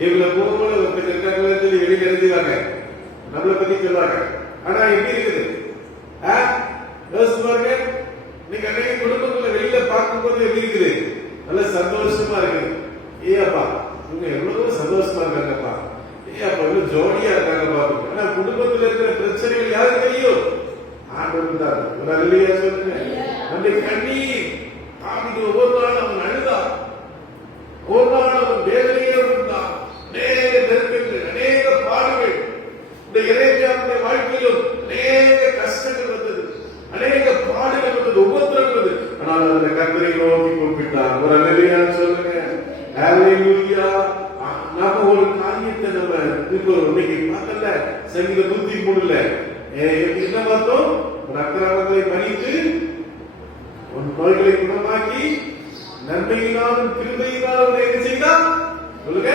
இவங்களை போல ஒரு இருக்காங்களே சொல்லி வெளியில எழுதிவாங்க, நம்மளை பத்தி சொல்லுவாங்க. ஆனா எப்படி இருக்குது? பாருங்க, நீங்க அன்னைக்கு குடும்பத்துல வெளியில பார்க்கும்போது எப்படி இருக்குது? நல்ல சந்தோஷமா இருக்குது. அப்பா இவங்க எவ்வளவு சந்தோஷமா இருக்காங்கப்பா, அப்பா இன்னும் ஜோடியா இருக்காங்கப்பா. ஆனா குடும்பத்துல இருக்கிற பிரச்சனைகள் யாருக்கு தெரியும்? ஆண்டவருக்கு தான். ஒரு அல்லேலூயா சொல்லுங்க. அந்த கண்ணீர் தாவிது ஒவ்வொரு நாளும் அவன் அழுதான், ஒரு நாள் அவன் வேதனையோடு இருந்தான். அநேக நெருக்கங்கள், அநேக பாடுகள், இந்த எரேமியாவுடைய வாழ்க்கையிலும் அநேக கஷ்டங்கள் வந்தது, அநேக பாடுகள் வந்தது, உபத்திரங்கள் வந்தது. ஆனால் அந்த கர்த்தரை நோக்கி கூப்பிட்டான். ஒரு அல்லேலூயா சொல்லுங்க. அல்லேலூயா. நாம ஒரு காரியத்தை நம்ம இப்போ இன்னைக்கு பார்த்தல, சங்கீதம் 103ல என்ன பார்த்தோம்? ஒரு அக்கிரமத்தை மன்னித்து உன் நோய்களை குணமாக்கி நன்மையினாலும் கிருபையினாலும் என்ன செய்தார்? சொல்லுங்க.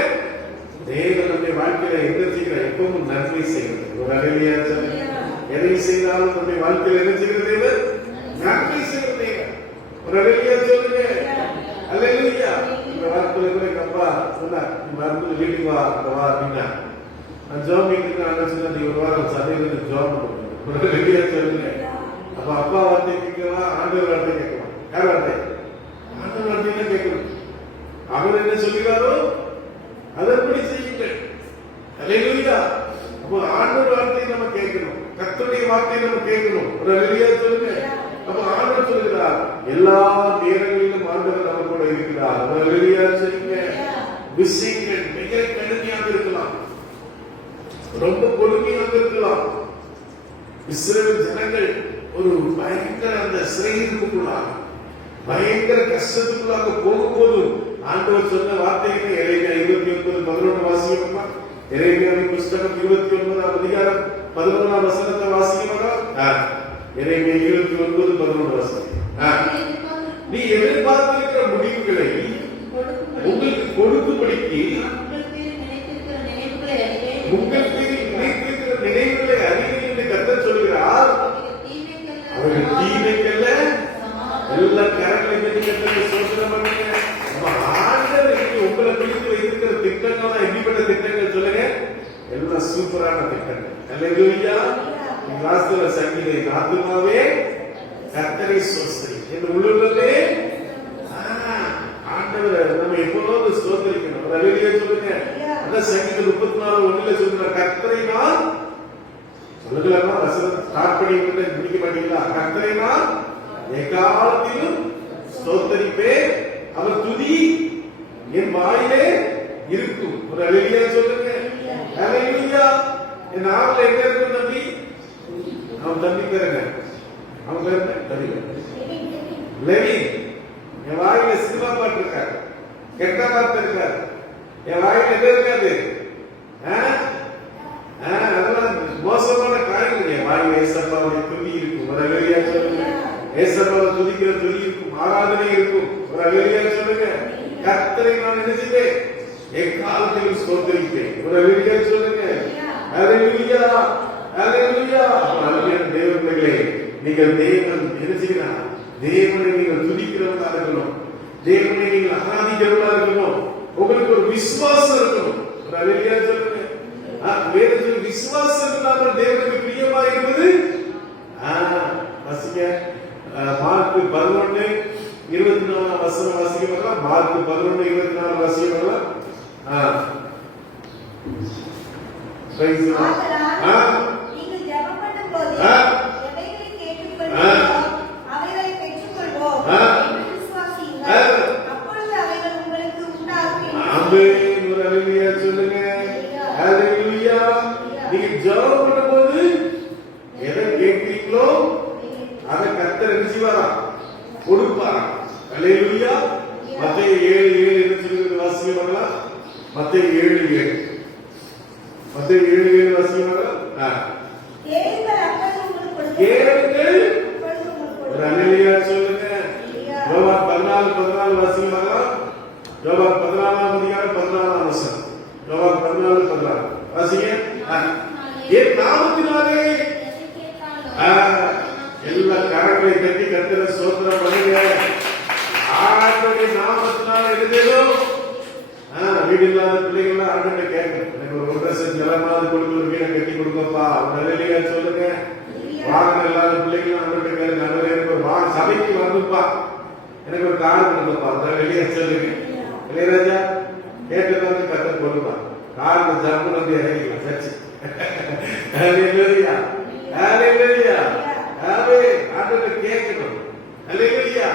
தேவன் நம்முடைய வாழ்க்கையில என்ன செய்கிறார்? எப்பவும் நன்மை செய்கிறது. ஒரு அல்லேலூயா சொல்லுங்க. எதை செய்தாலும் நம்முடைய வாழ்க்கையில என்ன செய்கிறது? தேவன் நன்மை செய்கிறது. ஒரு அல்லேலூயா சொல்லுங்க. அல்லேலூயா. இந்த வார்த்தையில கூட அப்பா சொன்னார், மருந்து வீட்டுக்கு வா அப்படின்னா நான் ஜோம் மீட்டிங் சொன்னா நீ ஒரு வாரம் சபையில ஜோம் பண்ணுங்க. ஒரு அல்லேலூயா சொல்லுங்க. அப்ப அப்பா வார்த்தை கேட்கலாம், ஆண்டவர் வார்த்தை கேட்கலாம். யார் வார்த்தை? ஆண்டவர் வார்த்தை தான் கேட்கணும். அவர் என்ன சொல்கிறாரோ அதன்படி செய்யுங்கள். அல்லேலூயா. அப்போ ஆண்டவர் வார்த்தையை நம்ம கேட்கணும், கர்த்தருடைய வார்த்தையை நம்ம கேட்கணும். ஒரு அல்லேலூயா சொல்லுங்க. அப்ப ஆண்டவர் சொல்கிறார், எல்லா நேரங்களிலும் ஆண்டவர் நம்ம கூட இருக்கிறார். ஒரு அல்லேலூயா சொல்லுங்க. விஷயங்கள் மிக கடுமையாக இருக்கலாம், ரொம்ப பொறுமையாக இருக்கலாம். இஸ்ரவேல் ஜனங்கள் ஒரு பயங்கர அந்த சிறையிருப்புக்குள்ளாக, பயங்கர கஷ்டத்துக்குள்ளாக போகும்போது ஆண்டவர் சொன்ன வார்த்தைகளை எரேமியா 29:11 வாசிக்கணுமா? எரேமியாவின் புஸ்தகம் 29ஆம் அதிகாரம் 11ஆம் வசனத்தை வாசிக்கணுமா? எரேமியா 29:11 வாசிக்க. நீ எதிர்பார்த்திருக்கிற முடிவுகளை உங்களுக்கு கொடுக்கும்படிக்கு உங்களுக்கு நினைத்திருக்கிற நினைவுகளை அறிவிக்க என்று கர்த்தர் சொல்கிறார். அவர்கள் தீமைக்கல்ல, எல்லா கரங்களை கர்த்தருக்கு ஸ்தோத்திரம் பண்ணுங்க. ஆண்டவர் உங்களை குறித்து வைத்திருக்கிற திட்டங்கள் எப்படிப்பட்ட திட்டங்கள் சொல்லுங்க? எல்லாம் சூப்பரான திட்டங்கள். அல்லேலூயா. வாஸ்தவ சங்கீதம் ஆத்துமாவே கர்த்தரை ஸ்தோத்திரி என்று உள்ளுள்ளதே ஆண்டவர் நம்ம எப்போது ஸ்தோத்திரிக்கணும். அல்லேலூயா சொல்லுங்க. அதான் சங்கீதம் 34:1 சொல்ற கர்த்தரை நான் சொல்லுங்களாமா, வசனம் ஸ்டார்ட் பண்ணி முடிக்க மாட்டீங்களா? கர்த்தரை நான் எக்காலத்திலும் ஸ்தோத்தரிப்பேன், அவர் துதி என் வாயிலே இருக்கும். ஒரு அல்லேலூயா சொல்லுங்க. அல்லேலூயா. என் நாவல எங்க இருக்கும் தம்பி? அவன் தம்பி பேர் என்ன? அவன் பேர் என்ன? தம்பி லெவி. என் வாயில சினிமா பாட்டு இருக்காரு, கெட்ட வார்த்தை இருக்காரு, என் வாயில எது இருக்காது? அதெல்லாம் மோசமான காரியங்கள் என் வாயில ஏசப்பாவுடைய துதி இருக்கும். ஒரு அல்லேலூயா சொல்லுங்க. ஏசப்பாவை துதிக்கிற துதி இருக்கும், ஆராதனை இருக்கும். ஒரு அல்லேலூயா சொல்லுங்க. கர்த்தரை நான் என்ன செய்வேன்? எக்காலத்திலும் ஸ்தோத்திரிப்பேன். ஒரு அல்லேலூயா சொல்லுங்க. அல்லேலூயா. அல்லேலூயா. அருமையான தேவ பிள்ளைகளே, நீங்கள் தேவன் என்ன செய்யலாம்? தேவனை நீங்கள் துதிக்கிறவர்களா இருக்கணும், தேவனை நீங்கள் ஆராதிக்கிறவர்களா இருக்கணும். உங்களுக்கு ஒரு விசுவாசம் இருக்கணும். ஒரு அல்லேலூயா சொல்லுங்க. வேதத்தில் விசுவாசம் இல்லாமல் தேவனுக்கு பிரியமா இருப்பது வாசிங்க. மார்க் 11:24 வசனம் வாசிக்கலாம். மார்க் 11:24 வாசிக்கலாம். Praise the Lord. நீங்கள் ஜெபம் பண்ணும்போது எவைகளை கேட்கிறீர்களோ அவைகளை பெற்றுக்கொள்வோம் என்று விசுவாசியுங்கள். அப்பொழுது அவைகள் உங்களுக்கு உண்டாகும். ஆமென். ஒரு அல்லேலூயா சொல்லுங்க. அல்லேலூயா. நீங்க ஜெபம் பண்ணும்போது எதை கேட்கிறீங்களோ அதை கர்த்தர் என்ன செய்வாரா? கொடுப்பாரா? அல்லேலூயா. மத்தேயு 7:7 என்ன சொல்லுகிறது வாசிக்கலாமா? மத்தேயு 7:7 வாசிக்கலாமா? கேளுங்கள் அப்பொழுது உங்களுக்கு கொடுக்கப்படும். கேளுங்கள். அப்பொழுது உங்களுக்கு ஒரு கொடுக்கப்படும். அல்லேலூயா சொல்லுங்க. யோவான் 14:14 வாசிக்கலாமா? யோவான் 14ஆம் அதிகாரம் 14ஆம் வசனம். யோவான் 14:14 வாசிங்க. என் நாமத்தினாலே எல்லா கரங்களை கட்டி கர்த்தரை ஸ்தோத்திரம் பண்ணுங்க. ஆண்டவருடைய நாமத்தினால எதுவும் வீடு இல்லாத பிள்ளைகள்லாம் ஆண்டவரை கேட்கணும். எனக்கு ஒரு 1.5 நிலமாவது கொடுத்து ஒரு வீடை கட்டி கொடுங்கப்பா. நல்ல சொல்லுங்க. வாகனம் இல்லாத பிள்ளைகளும் ஆண்டவரை கேளுங்க. நல்ல எனக்கு ஒரு சபைக்கு வந்துப்பா, எனக்கு ஒரு கார் கொடுங்கப்பா. வெளியே சொல்லுங்க. இளையராஜா கேட்டது கர்த்தர் கொடுப்பா. காரணம் ஜம்முன்னு வந்து இறங்கிக்கலாம் சர்ச்சு. ஹல்லேலூயா. ஹல்லேலூயா. ஆண்டவரை கேட்கணும். அல்லேலூயா.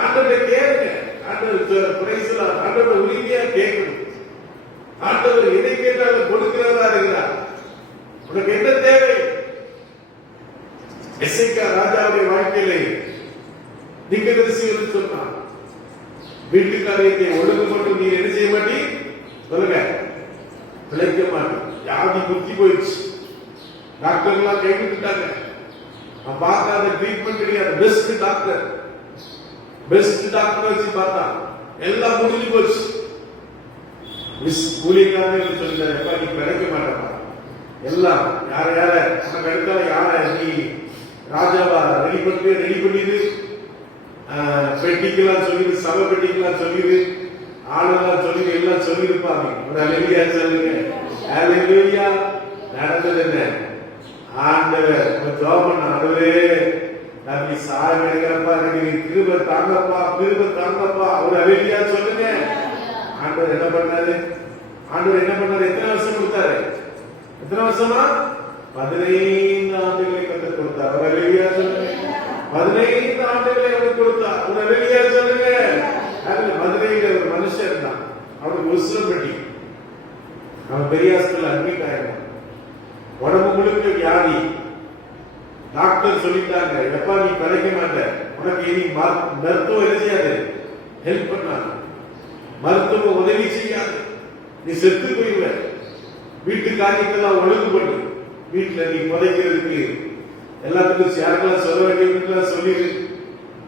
ஆண்டவரை கேளுங்க. ஆண்டவர் பிரைஸ் தி லார்ட். ஆண்டவர் உரிமையா கேட்கணும். ஆண்டவர் எதை கேட்டாலும் கொடுக்கிறவரா இருக்கிறார். உனக்கு என்ன தேவை? எசேக்கியா ராஜாவுடைய வாழ்க்கையிலே தீர்க்கதரிசி என்று சொன்னார். வீட்டு காரியத்தை ஒழுங்கு மட்டும் நீ என்ன செய்ய மாட்டீ? சொல்லுங்க. பிழைக்க மாட்டேன். யாருமே குத்தி போயிடுச்சு. டாக்டர்லாம் கைவிட்டுட்டாங்க. நான் பார்க்காத ட்ரீட்மெண்ட் கிடையாது. பெஸ்ட் டாக்டர் வச்சு பார்த்தா எல்லாம் முடிஞ்சு போச்சு. கூலிக்காரன்னு சொல்லிட்டாரு, எப்ப நீ பிழைக்க மாட்டா. எல்லாம் யார உனக்கு அடுத்தால யார நீ ராஜாவா ரெடி பண்ணிடு, பெட்டிக்கெல்லாம் சொல்லிடு, சபை பெட்டிக்கெல்லாம் சொல்லிடு, ஆளெல்லாம் சொல்லி எல்லாம் சொல்லியிருப்பாங்க. ஒரு அல்லேலூயா சொல்லுங்க. அல்லேலூயா. நடந்தது என்ன? ஆண்டவர் ஜெபம் பண்ண, ஆண்டவரே நம்பி சாயம் எடுக்கிறப்பா, எனக்கு கிருபை தாங்கப்பா, கிருபை தாங்கப்பா. ஒரு அல்லேலூயா சொல்லுங்க. ஆண்டவர் என்ன பண்ணாரு? எத்தனை வருஷம் கொடுத்தாரு? எத்தனை வருஷமா? 15 ஆண்டுகளை கற்றுக் கொடுத்தார். ஒரு அல்லேலூயா சொல்லுங்க. 15 ஆண்டுகளை அவருக்கு கொடுத்தார். ஒரு அல்லேலூயா சொல்லுங்க. மதுரையில ஒரு மனுஷன் இருந்தான். அவனுக்கு உசுரம் பெட்டி. அவன் பெரிய ஹாஸ்பிட்டல் அட்மிட் ஆயிடும். உடம்பு முழுக்க வியாதி. டாக்டர் சொல்லிட்டாங்க, எப்பா நீ பிழைக்க மாட்ட, உனக்கு இனி மருத்துவம் என்ன செய்யாது, ஹெல்ப் பண்ணாது, மருத்துவம் உதவி செய்யாது, நீ செத்து போயிடுவ. வீட்டு காரியத்தெல்லாம் ஒழுங்கு பண்ணு. வீட்டுல நீ புதைக்கிறதுக்கு எல்லாத்துக்கும் யாருக்கெல்லாம் சொல்ல வேண்டியதுக்கெல்லாம் சொல்லிடு,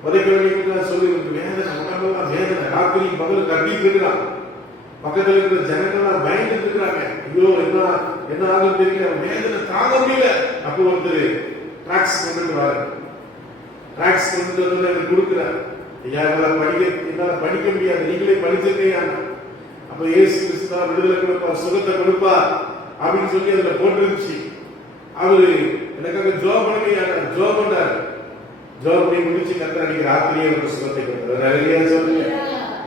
புதைக்க வேண்டியதுக்கெல்லாம் சொல்லி. வேதனை, உடம்பெல்லாம் வேதனை. ராத்திரி பகல் கட்டிட்டு இருக்கிறான். பக்கத்துல இருக்கிற ஜனங்கள்லாம் பயந்துட்டு இருக்கிறாங்க. ஐயோ என்ன ஆகும் தெரியல, வேதனை தாங்க முடியல. அப்ப ஒருத்தர் டிராக்ஸ் கொண்டு வர, டிராக்ஸ் கொண்டு வந்து எனக்கு கொடுக்குறாரு. ஐயா என்னால படிக்க முடியாது, நீங்களே படிச்சிருக்கீங்க. அப்ப இயேசு கிறிஸ்து தான் விடுதலை கொடுப்பா, சுகத்தை கொடுப்பா அப்படின்னு சொல்லி அதுல போட்டுருந்துச்சு. அவரு எனக்காக ஜோப் பண்ணுங்க, ஜோப் பண்ணாரு. ஜோப் பண்ணி முடிச்சு கர்த்தர் அன்னைக்கு ராத்திரியே ஒரு சுகத்தை கொடுத்தாரு. அல்லேலூயா சொல்லுங்க.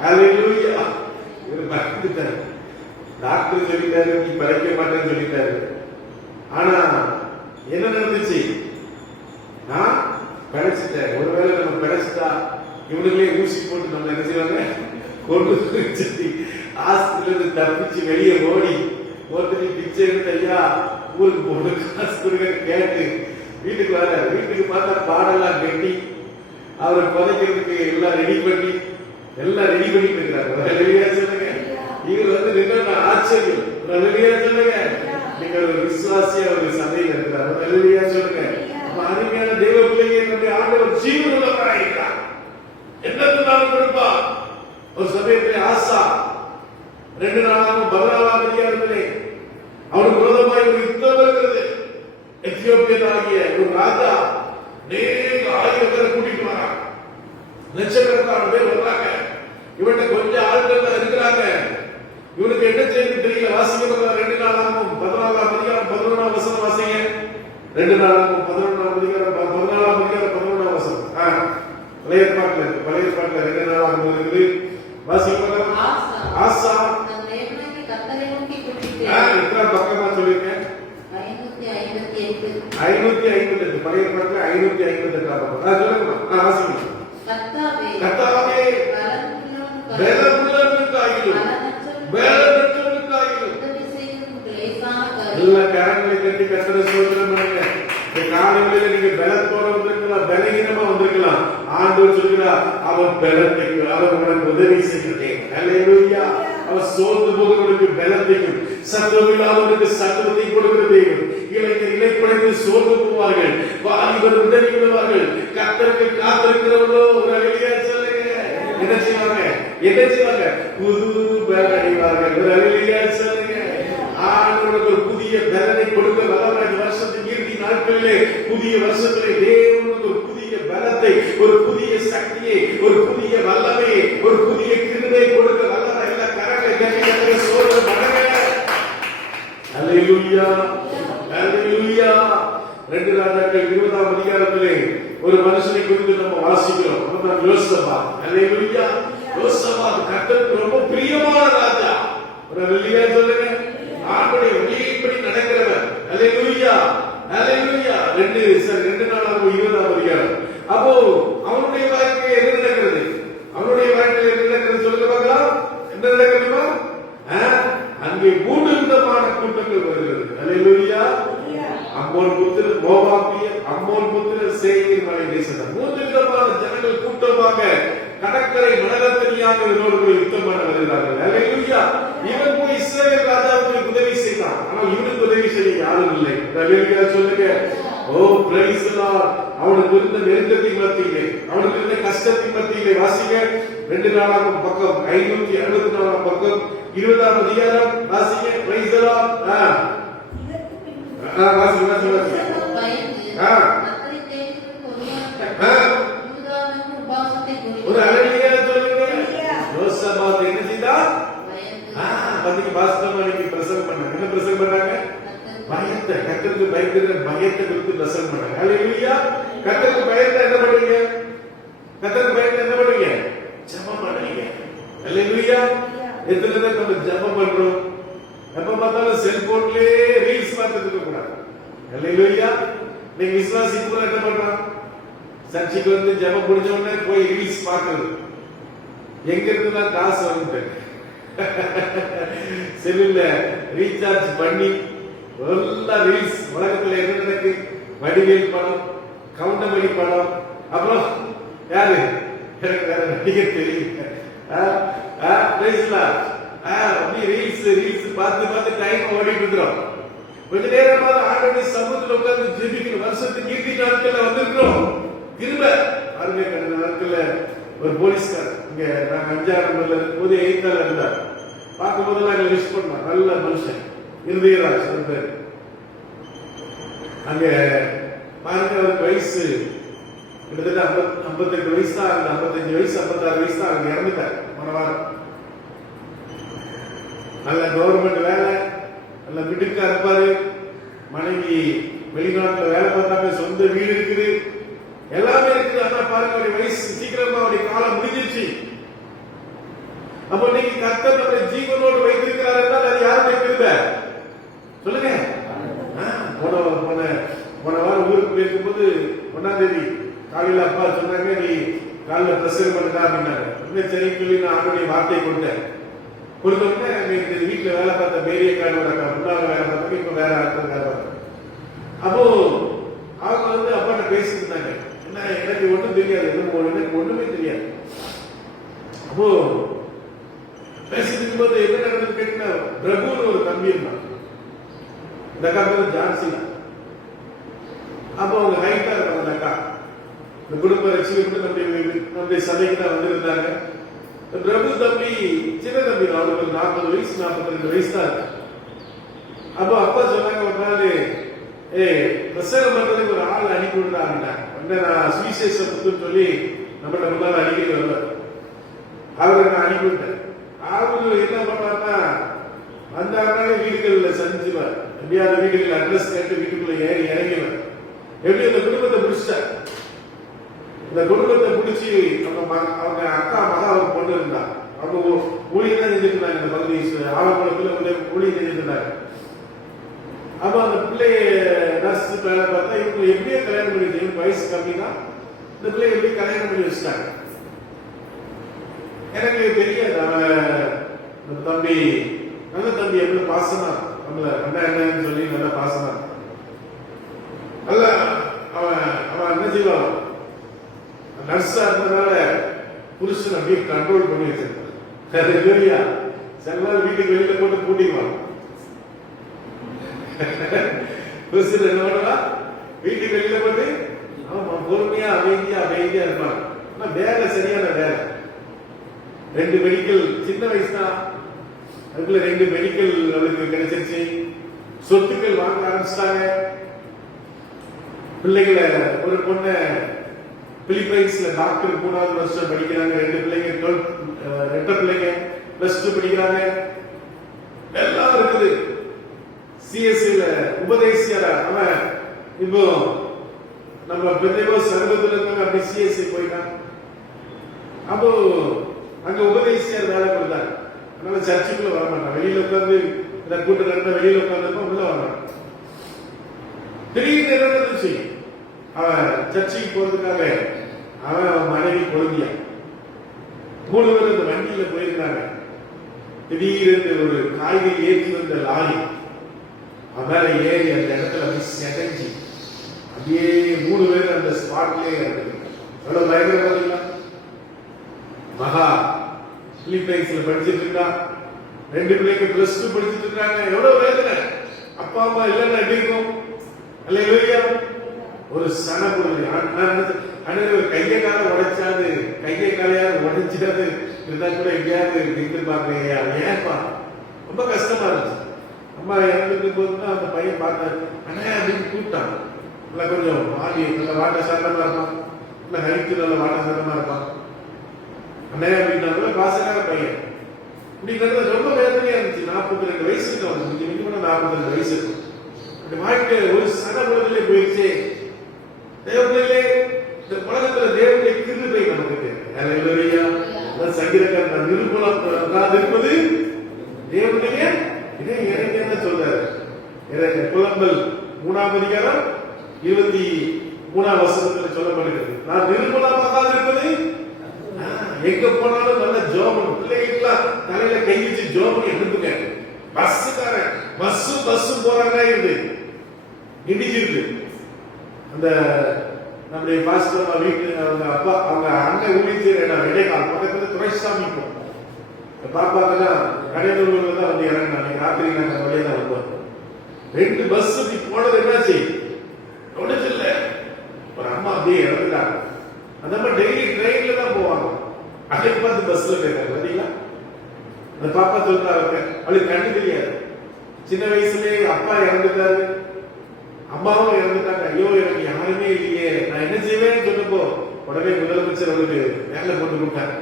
அல்லேலூயா. இவர் பயந்துட்டாரு. டாக்டர் சொல்லிட்டாரு நீ பிழைக்க மாட்டேன்னு சொல்லிட்டாரு. ஆனா என்ன நடந்துச்சு? நான் பிழைச்சிட்டேன். ஒருவேளை நம்ம பிழைச்சிட்டா இவனுங்களே ஊசி போட்டு நம்ம என்ன செய்வாங்க, கொண்டு சொல்லி ஆஸ்பத்திரில இருந்து தப்பிச்சு வெளியே ஓடி ஒருத்தர் பிச்சை எடுத்து ஐயா ஊருக்கு போட்டு காசு கொடுக்க கேட்டு வீட்டுக்கு வர. வீட்டுக்கு பார்த்தா பாடெல்லாம் கட்டி அவரை புதைக்கிறதுக்கு எல்லாம் ரெடி பண்ணிட்டு இருக்கிறாங்க. சொல்லுங்க. இவர் வந்து நின்று ஆச்சரியம். சொல்லுங்க. நீங்க ஒரு விசுவாசியா ஒரு சந்தையில் இருக்கிறார். சொல்லுங்க. அருமையான தெய்வ பிள்ளைங்க, என்னுடைய ஆண்டவர் ஜீவன் உள்ளவராயிருக்கிறார். என்னத்தினாலும் கொடுப்பா. ஒரு சமயத்தில் ஆசா 2 நாளாக பத்ராவாதியா இருந்தே அவனுக்கு விரோதமாய் ஒரு யுத்தம் இருக்கிறது. எத்தியோப்பியனாகிய ஒரு ராஜா நேர 1000 பேரை கூட்டிட்டு வரான். லட்சக்கணக்கான பேர் வர்றாங்க. இவன்கிட்ட கொஞ்சம் ஆட்கள் தான் இருக்கிறாங்க. இவனுக்கு என்ன செய்யுது தெரியல. வாசிக்க 2 நாளாகவும் 14ஆம் அதிகாரம் 11ஆம் வசனம் வாசிங்க. 2 நாளாகவும் 11ஆம் அதிகாரம் 11ஆம் வசனம். பழைய ஏற்பாட்டுல 2 நாளாகவும் இருக்குது. வாசிக்க ஆசா தன் தேவனாகிய கர்த்தரை நோக்கி கூப்பிட்டு இத்தனை பக்கமா சொல்லிருக்கேன். 558 பழைய ஏற்பாட்டுல 558 பக்கம். சொல்லுங்க. வாசிங்க. கர்த்தாவே எல்லா கரங்களை கட்டி கர்த்தரை ஸ்தோத்திரம் பண்ணுங்க. காலையில நீங்க பலத்தோட வந்திருக்கலாம், பலகீனமா வந்திருக்கலாம். ஆண்டவர் சொல்கிறார், அவர் பலத்தையும் அவர் உனக்கு உதவி செய்கிறேன். அல்லேலூயா. அவர் சோர்ந்து போகிறவர்களுக்கு பலத்தையும் சத்துவமில்லாதவர்களுக்கு சத்துவத்தை கொடுக்கிற தேவன். இளைஞர் இலைப்படைந்து சோர்ந்து போவார்கள், வாலிபர் உதவி விடுவார்கள். கர்த்தருக்கு காத்திருக்கிறவர்களோ ஒரு அழியா சொல்லுங்க. என்ன செய்வாங்க? புது பலன் அடைவார்கள். ஒரு அழியா சொல்லுங்க. ஆண்டவருக்கு ஒரு புதிய பலனை கொடுக்க வல்லவராய் வருஷத்தின் இறுதி நாட்களிலே புதிய வருஷத்திலே தேவனுக்கு ஒரு புதிய பலத்தை, ஒரு புதிய சக்தியை, ஒரு புதிய வல்லமையை, ஒரு புதிய கிருபையை கொடுக்க வல்லவராய் எல்லா கரங்களை கட்டி சோதனை பண்ணுங்க. அல்லேலூயா, அல்லேலூயா. 2 ராஜாக்கள் 20ஆம் அதிகாரத்திலே ஒரு மனுஷனை குறித்து நம்ம வாசிக்கிறோம். அவர்தான் யோசபாத். அல்லேலூயா. யோசபாத் கர்த்தருக்கு ரொம்ப பிரியமான ராஜா. ஒரு அல்லேலூயா சொல்லுங்க. ஆண்டவருடைய வழியின்படி நடக்கிறவர். அல்லேலூயா, அல்லேலூயா. 2 நாளாகவும் 20ஆம் அதிகாரம். அப்போ அவனுடைய வாழ்க்கையில் என்ன நடக்கிறது? சொல்லுங்க பார்க்கலாம். என்ன நடக்கிறதுமா? அங்கே 3 விதமான கூட்டங்கள் வருகிறது. அல்லேலூயா. அம்மோன் புத்திரர், மோவாபியர், அம்மோன் புத்திரர், சேயீர் மலை தேசம். 3 விதமான ஜனங்கள் கூட்டமாக கடற்கரை மணலத்தனியாக இவரோடு யுத்தம் பண்ண வருகிறார்கள். அல்லேலூயா. இவன் போய் இஸ்ரவேல் ராஜாவுக்கு உதவி செய்தான். ஆனால் இவனுக்கு உதவி செய்ய யாரும் இல்லை. அல்லேலூயா சொல்லுங்க. ஓ பிரைஸ் தி லார்ட். அவனுக்கு இருந்த நெருக்கத்தின் மத்தியிலே, அவனுக்கு இருந்த கஷ்டத்தின் மத்தியிலே வாசிங்க. 2 நாளாகும் பக்கம் 564ஆம் பக்கம் 20ஆம் அதிகாரம் வாசிங்க. Praise the Lord. வாசிங்க. ஒரு அழகிய சொல்லுங்க. யோசபாத் என்ன செய்தான்? பந்திக்கு பாஸ்தமானிக்கு பிரசங்கம் பண்ணாங்க. என்ன பிரசங்கம் பண்ணாங்க? பயத்தை, கர்த்தருக்கு பயப்படுகிற பயத்தை குறித்து பிரசங்கம் பண்ணாங்க. அல்லேலூயா. கர்த்தருக்கு பயத்தை என்ன பண்ணுவீங்க? கர்த்தருக்கு பயத்தை என்ன பண்ணுவீங்க? ஜெபம் பண்ணுவீங்க. அல்லேலூயா. எத்தனை பேர் நம்ம ஜெபம் பண்றோம்? எப்ப பார்த்தாலும் செல்போன்லயே ரீல்ஸ் பார்த்துட்டு இருக்க கூடாது. அல்லேலூயா. நீங்க விசுவாசி கூட என்ன பண்றான்? சர்ச்சைக்கு வந்து ஜெபம் முடிஞ்ச உடனே போய் ரீல்ஸ் பார்க்கிறது. எங்க இருந்துதான் காசு வந்து செல்லுல ரீசார்ஜ் பண்ணி எல்லா ரீல்ஸ். உலகத்துல என்ன நடக்கு? வடிவேல் படம், கவுண்டமணி படம், அப்புறம் யாரு எனக்கு வேற நடிகர் தெரியும். ரீல்ஸ் பார்த்து டைம் ஓடிட்டு இருக்கிறோம். கொஞ்ச நேரமாக ஆண்டவருடைய சமூகத்தில் உட்கார்ந்து ஜெபிக்கணும். வருஷத்துக்கு இறுதி நாட்கள்ல வந்திருக்கிறோம். திரும்ப அருமை கடந்த நாட்கள்ல ஒரு போலீஸ்கார் இங்க நாங்க 5ஆம் நம்பர்ல இருக்கும்போது 8ஆம் இருந்தார். பார்க்கும்போது நாங்க விஷ் பண்ணோம். நல்ல மனுஷன், இருதயராஜ் பேர். அங்க பாருங்க, அவருக்கு வயசு கிட்டத்தட்ட 58 வயசு தான், 55 வயசு 56 வயசு தான். அங்க இறந்துட்டார் போன வாரம். நல்ல கவர்மெண்ட் வேலை, நல்ல மிடுக்கா இருப்பாரு. மனைவி வெளிநாட்டுல வேலை பார்த்தாங்க, சொந்த வீடு இருக்குது, எல்லாமே இருக்குது. ஆனா பாருங்க, அவருடைய வயசு சீக்கிரமா அவருடைய காலம் முடிஞ்சிருச்சு. அப்ப நீங்க கர்த்தர் நம்முடைய ஜீவனோடு வைத்திருக்கிறார் என்றால் அது யாருடைய கிருபை? சொல்லுங்க. போன வாரம் ஊருக்கு போயிருக்கும்போது 1ஆம் தேதி காலையில அப்பா சொன்னாங்க, நீ காலையில பிரசங்கம் பண்ணுறா அப்படின்னாங்க. சரின்னு சொல்லி நான் அவருடைய வார்த்தையை கொடுத்தேன். கொடுத்தோம்னா எனக்கு வீட்டுல வேலை பார்த்த மேரியக்காரோட முன்னாள் வேலை பார்த்தாங்க, இப்ப வேற ஆட்கள். அப்போ அவங்க வந்து அப்பாட்ட பேசிட்டு இருந்தாங்க. என்ன, எனக்கு ஒண்ணும் தெரியாது, எனக்கு ஒண்ணுமே தெரியாது. அப்போ பேசிட்டு இருக்கும்போது என்ன நடந்தது கேட்டீங்கன்னா, பிரபுன்னு ஒரு தம்பி இருந்தான். இந்த அக்கா பேர் ஜான்சி தான். அப்போ அவங்க ஹைட்டா இருக்காங்க. அந்த அக்கா இந்த குடும்ப ரசிகர்கள் நம்முடைய சபைக்கு தான் வந்திருந்தாங்க. பிரபு தம்பி சின்ன தம்பி, அவனுக்கு 40 வயசு 42 வயசு தான் இருக்கு. அப்போ அப்பா சொன்னாங்க ஒரு நாள், பிரசங்கம் பண்றதுக்கு ஒரு ஆள் அனுப்பி விடுறாங்க. நான் சுவிசேஷ புத்துன்னு சொல்லி நம்மகிட்ட முன்னாள் அடிக்கடி வருவார். அவரை நான் அனுப்பிவிட்டேன். அவரு என்ன பண்றாருன்னா அந்த வீடுகள்ல சந்திச்சுவார். எப்படியாவது வீடுகள் அட்ரஸ் கேட்டு வீட்டுக்குள்ள ஏறி இறங்கிடுவார். எப்படி அந்த குடும்பத்தை பிடிச்சிட்டார். இந்த குடும்பத்தை பிடிச்சி அவங்க அக்கா மகா அவங்க பொண்ணு இருந்தா அவங்க ஊழியம் தான் செஞ்சுட்டு இருந்தாங்க. இந்த பகுதி ஆவணக்குளத்துல ஊழியம் செஞ்சுட்டு இருந்தாங்க. அப்ப அந்த பிள்ளைய நர்ஸ் வேலை பார்த்தா இவங்க எப்படியோ கல்யாணம் பண்ணி இவங்க வயசு கம்மி தான். இந்த பிள்ளை எப்படி கல்யாணம் பண்ணி வச்சுட்டாங்க. எனக்கு தெரியாது அவன் தம்பி நல்ல தம்பி எவ்வளவு பாசமா நம்மள அண்ணா என்னன்னு சொல்லி நல்ல பாசமா நல்ல அவன் என்ன செய்வான் நர்ஸா இருந்ததால புருஷன் அப்படியே கண்ட்ரோல் பண்ணி வச்சிருக்கான். சில நாள் வீட்டுக்கு வெளியில போட்டு பூட்டிக்குவான். புருஷன் என்ன பண்ணுவா வீட்டுக்கு வெளியில போட்டு அவன் பொறுமையா அமைதியா இருப்பான். ஆனா வேலை சரியான வேலை. 2 மெடிக்கல் சின்ன வயசு தான். அதுக்குள்ள 2 மெடிக்கல் அவளுக்கு கிடைச்சிருச்சு. சொத்துக்கள் வாங்க ஆரம்பிச்சிட்டாங்க. பிள்ளைகளை ஒரு பொண்ணு பிலிப்பைன்ஸ்ல டாக்டர் 3வது வருஷம் படிக்கிறாங்க. 2 பிள்ளைங்க 2 பிள்ளைங்க +2 படிக்கிறாங்க. எல்லாம் இருக்குது. சிஎஸ்சில உபதேசியார அவன் இப்போ நம்ம பெரியவோ சர்வத்துல இருந்தாங்க. அப்படி சிஎஸ்சி போயிட்டான். அப்போ அங்க உபதேசியார் வேலை கொடுத்தாங்க. அதனால சர்ச்சுக்குள்ள வர மாட்டான். வெளியில உட்கார்ந்து இந்த கூட்டம் நடந்த வெளியில உட்கார்ந்து உள்ள வரான். திடீர்னு என்ன நடந்துச்சு? அவன் சர்ச்சைக்கு போறதுக்காக அவன் மனைவி குழந்தையா 3 பேர் அந்த வண்டியில போயிருக்காங்க. திடீர்னு ஒரு காய்கறி ஏற்றி வந்த லாரி அவன் ஏறி அந்த இடத்துல அப்படி செகஞ்சி அப்படியே 3 பேர் அந்த ஸ்பாட்லயே இருக்கு. எவ்வளவு பயங்கரமா மகா பிலிப்பைன்ஸ்ல படிச்சுட்டு இருக்கா. 2 பிள்ளைங்க +2 படிச்சுட்டு இருக்காங்க. எவ்வளவு வேதனை. அப்பா அம்மா இல்லைன்னா எப்படி இருக்கும்? அல்லேலூயா. ஒரு சன பொருள் கையை கால உடைச்சாது கையை காலையாவது உடைச்சாது இருந்தா கூட எங்கேயாவது நின்று பாக்குறீங்க. ஏன்பா ரொம்ப கஷ்டமா இருந்துச்சு. அம்மா இறந்துட்டு போதுன்னா அந்த பையன் பார்த்தாரு. அண்ணா அப்படின்னு கூப்பிட்டான். நல்லா கொஞ்சம் ஆடி நல்ல வாட்ட சரமா இருப்பான். நல்ல ஹைட்டு நல்ல வாட்ட சரமா இருப்பான். அண்ணா அப்படின்னா பாசக்கார பையன். இப்படிங்கிறது ரொம்ப வேதனையா இருந்துச்சு. 42 வயசு இருக்கு. அவனுக்கு இன்னைக்கு கூட 42 வயசு இருக்கும். அந்த வாழ்க்கை ஒரு சன பொழுதுலே போயிடுச்சு. தேவனிலே இந்த உலகத்துல தேவனுடைய கிருபை நமக்கு தேவை. சங்கீதக்காரன் நிருபலம் இருப்பது தேவனுடைய இறைவன் சொல்றாரு. புலம்பல் 3ஆம் அதிகாரம் 23ஆம் வசனத்துல சொல்லப்படுகிறது. நான் நிருபலமாக இருப்பது எங்க போனாலும் நல்ல ஜோபன் பிள்ளைகளுக்கு தலையில கை வச்சு ஜோபன் எடுத்துக்க. பஸ்ஸுக்காரன் பஸ்ஸும் போறாங்க இருந்து இடிச்சிருக்கு. அந்த நம்முடைய பாஸ்டர் வீட்டு அவங்க அப்பா அவங்க அண்ணன் ஊழியர் இடைக்கால் பக்கத்துல துரைசாமி பாப்பாங்கன்னா கடையூர்ல தான் வந்து இறங்கினாங்க. ராத்திரி நாங்க வழியா தான் வந்தோம். 2 பஸ் இப்படி போனது என்னாச்சு ஒன்றும் இல்ல. ஒரு அம்மா அப்படியே இறந்துட்டாங்க. அந்த அம்மா டெய்லி ட்ரெயின்ல தான் போவாங்க. அன்னைக்கு பார்த்து பஸ்ல போயிருக்காங்க. பார்த்தீங்களா? அந்த பாப்பா சொல்றாங்க அவளுக்கு கண்டு தெரியாது. சின்ன வயசுலயே அப்பா இறந்துட்டாரு, அம்மாவும் இறந்துட்டாங்க. ஐயோ எனக்கு யாருமே இல்லையே, நான் என்ன செய்வேன்னு சொன்னப்போ உடனே முதலமைச்சர் அவளுக்கு வேலை போட்டு கொடுத்தாங்க.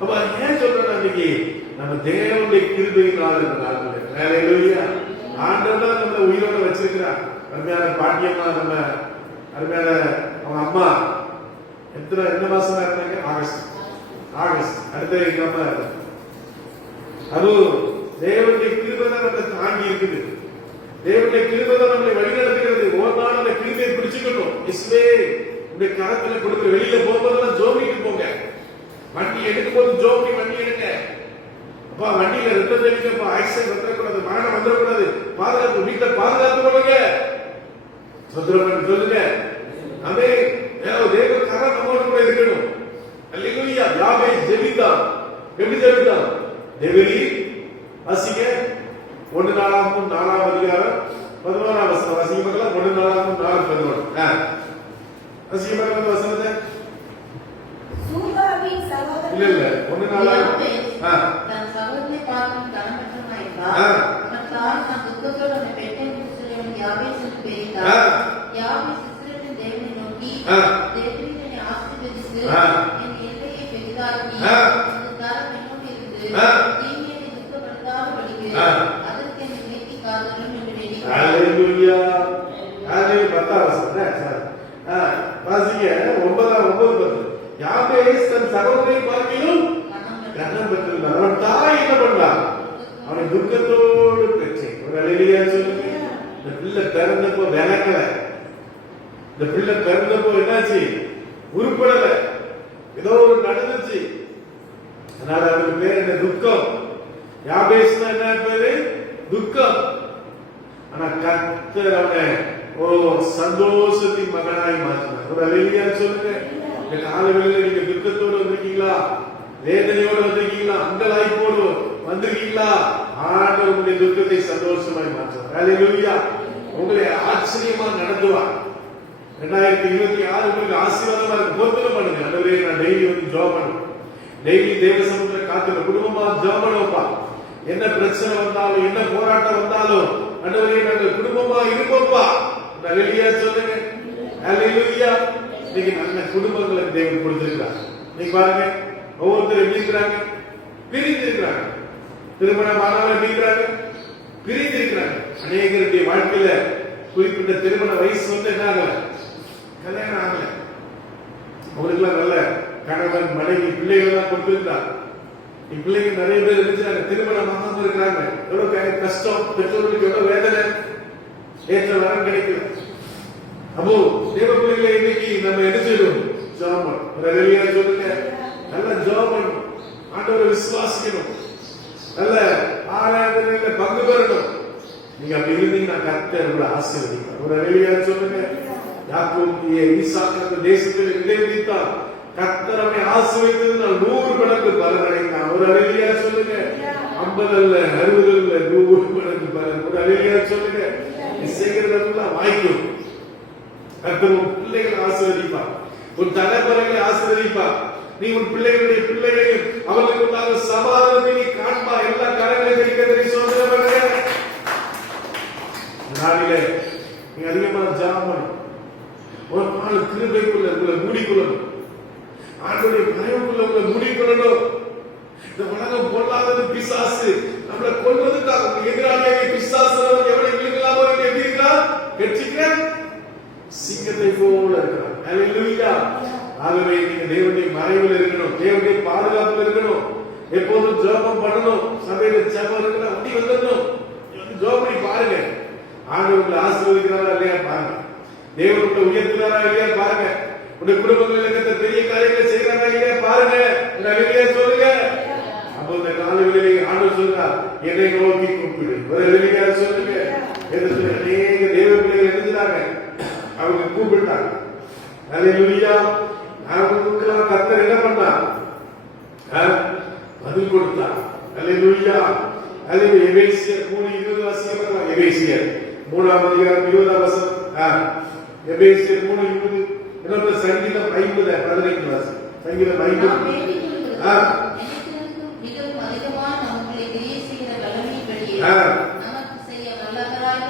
அப்ப ஏன் சொல்றேன், அன்னைக்கு நம்ம தேவனுடைய கிருபையினால் ஆண்டவன் நம்ம உயிரோட வச்சிருக்கிறார். அருமையான பாட்டியம்மா, நம்ம அருமையான அவங்க அம்மா எந்த மாசமா இருந்தாங்க? ஆகஸ்ட். அடுத்த எங்க அம்மா அது தேவனுடைய கிருபை தான் நம்மளை தாங்கி இருக்குது. தேவனுடைய கிருபை தான் நம்மளை வழிநடத்துகிறது. ஒரு நாள் அந்த கிருபையை பிடிச்சுக்கணும். இஸ்வே உடைய கரத்துல கொடுக்குற. வெளியில போகும்போதெல்லாம் ஜோமிட்டு போங்க. வண்டி எடுக்கும் போது ஜோமி வண்டி எடுங்க. அப்பா வண்டியில 2 தெரிவிக்கப்பா ஆக்சிடென்ட் வந்துடக்கூடாது, மரணம் வந்துடக்கூடாது, பாதுகாப்பு வீட்டை பாதுகாத்து கொள்ளுங்க. சந்திரமன் சொல்லுங்க. அதே தேவ கரம் நம்மோடு கூட இருக்கணும். அல்லேலூயா. யாவே ஜெபித்தான். எப்படி ஜெபித்தான்? தேவரீ வாசிக்க 1 நாளாகமம் 4ஆம் அதிகாரம் 11ஆம் வசனம் வாசிக்க. 1 நாளாகமம் 4:11 வாசிக்க வசனத்தை. சூகாவின் சகோதரன் இல்ல 1 நாளாகமம் தன் சகோதரனை பார்க்கும் கனமற்றவனாயிருந்தார். அவன் தான் துக்கத்தோடு அவனை பெற்றெடுத்து செல்லும் யாபேஸ் என்று பெயரிட்டார். யாபேஸ் இஸ்ரவேலின் தேவனை நோக்கி, தேவரீர் என்னை ஆசீர்வதித்து என் எல்லையை பெரிதாக்கி உமது கரம் என்னோடு இருந்து வாசிங்க 9:10. யாபேஸ் தன் சகோதரை பார்க்கிலும் கனம் பெற்றிருந்தான். அவன் தாய் என்ன பண்ணான்? அவனை துக்கத்தோடு பெற்று. ஒரு அல்லேலூயா சொல்லுங்க. இந்த பிள்ளை பிறந்தப்போ விளக்கல, இந்த பிள்ளை பிறந்தப்போ என்னாச்சு? உருப்படல, ஏதோ ஒரு நடந்துச்சு. அதனால அவருக்கு பேர் என்ன? துக்கம். யாபேஸ்னா என்ன பேரு? துக்கம். ஆனா கர்த்தர் அவனை சந்தோஷத்தின் மகனாய் மாற்றினார். ஒரு அல்லேலூயா சொல்லுங்க. இந்த காலவெளியில நீங்க துக்கத்தோடு வந்திருக்கீங்களா? வேதனையோடு வந்திருக்கீங்களா? அங்கலாய்ப்போடு வந்திருக்கீங்களா? ஆண்டவர் உங்களுடைய துக்கத்தை சந்தோஷமாய் மாற்றுவார். அல்லேலூயா. உங்களை ஆச்சரியமா நடத்துவார். 2026 உங்களுக்கு ஆசீர்வாதமா இருக்கு. பொறுத்தல பண்ணுங்க. ஆண்டவரே, நான் டெய்லி வந்து ஜெபம் பண்ணுவேன். டெய்லி தேவ சமூகத்துல காத்துற குடும்பமா ஜெபம் பண்ணுவோம்ப்பா. என்ன பிரச்சனை வந்தாலும், என்ன போராட்டம் வந்தாலும், ஆண்டவரே நாங்கள் குடும்பமா இருப்போம்ப்பா. அல்லேலூயா சொல்லுங்க. அல்லேலூயா. இன்னைக்கு நல்ல குடும்பங்களுக்கு தேவன் கொடுத்திருக்கிறார். நீங்க பாருங்க, ஒவ்வொருத்தரும் எப்படி இருக்கிறாங்க? பிரிந்து இருக்கிறாங்க. திருமணம் ஆனவங்க எப்படி இருக்கிறாங்க? பிரிந்து இருக்கிறாங்க. அநேகருடைய வாழ்க்கையில குறிப்பிட்ட திருமண வயசு வந்து என்ன ஆகல? கல்யாணம் ஆகல. அவங்களுக்கு நல்ல கணவன், மனைவி, பிள்ளைகள் எல்லாம் கொடுத்திருக்கிறார். பிள்ளைங்க நிறைய பேர் இருக்கிறாங்க, திருமணம் ஆகாம இருக்கிறாங்க. எவ்வளவு கஷ்டம், பெற்றோர்களுக்கு எவ்வளவு வேதனை, ஏற்ற வரம் கிடைக்கல. அப்போ தேவ பிள்ளைகளை இன்னைக்கு நம்ம என்ன செய்யணும்? ஜெபம். ரெலியா சொல்லுங்க. நல்ல ஜெபம் பண்ணணும். ஆண்டவரை விசுவாசிக்கணும். நல்ல ஆராதனையில பங்கு பெறணும். நீங்க அப்படி இருந்தீங்கன்னா கர்த்தர் உங்களை ஆசீர்வதிப்பார். ஒரு ரெலியா சொல்லுங்க. யாக்கோபு ஈசாக்கு தேசத்தில் விதைத்தான். கர்த்தர் அவனை ஆசீர்வதித்ததினால் 100 மடங்கு பலன் அடைந்தான். ஒரு ரெலியா சொல்லுங்க. 50 அல்ல, 60 அல்ல, 100 மடங்கு பலன். ஒரு ரெலியா சொல்லுங்க. நீ செய்கிறதெல்லாம் வாய்க்கும். கர்த்தர் உன் பிள்ளைகளை ஆசீர்வதிப்பார். உன் தலைமுறைகளை ஆசீர்வதிப்பார். நீ உன் பிள்ளைகளுடைய பிள்ளைகளையும் அவர்களுக்குள்ளாக சமாதானத்தை நீ காண்பா. எல்லா கரங்களையும் இருக்கிறதை சோதனை பண்ணுங்க. நாளிலே நீ அதிகமாக ஜெபம் பண்ணு. ஒரு நாள் கிருபைக்குள்ள உங்களை மூடிக்கொள்ளணும். ஆண்டவருடைய பயமுக்குள்ள உங்களை மூடிக்கொள்ளணும். இந்த உலகம் பொல்லாதது, பிசாசு நம்மளை கொல்வதற்காக எதிராளியாக பிசாசு எவ்வளவு விழுங்கலாமோ எப்படி இருக்கிறார்? கட்சிக்கிற சிங்கத்தை போல இருக்கிறார். அல்லேலூயா. ஆகவே நீங்க தேவனுடைய மறைவில் இருக்கணும், தேவனுடைய பாதுகாப்புல இருக்கணும். எப்போதும் ஜெபம் பண்ணணும். சபையில ஜெபம் இருக்கணும். அப்படி வந்துடணும். ஜெபம் பண்ணி பாருங்க. ஆண்டவர்களை ஆசீர்வதிக்கிறாரா இல்லையா பாருங்க. தேவனுடைய உயர்த்துறாரா இல்லையா பாருங்க. உடைய குடும்பங்களில் இருக்கிற பெரிய காரியங்களை செய்யறாரா இல்லையா பாருங்க. அல்லேலூயா சொல்லுங்க. அப்போ இந்த காலவெளியிலே ஆண்டவர் சொல்றார், என்னை நோக்கி கூப்பிடு. அல்லேலூயா சொல்லுங்க. அநேக தேவ பிள்ளைகள் எழுதுறாங்க, அவங்க கூப்பிட்டாங்க. அல்லேலூயா. அவங்களுக்கெல்லாம் கர்த்தர் என்ன பண்ணார்? பதில் கொடுத்தார். அல்லேலூயா. அல்லேலூயா. எபேசியர் 3:20 வாசிக்கலாம். எபேசியர் 3ஆம் அதிகாரம் 20ஆம் வசனம். எபேசியர் 3:20. இன்னொரு சங்கீதம் 50:15 வாசி. சங்கீதம் 50. மிகவும் அதிகமான நம்முடைய கிரியை செய்கிற வல்லமையின்படியே நமக்கு செய்ய வல்லவராய்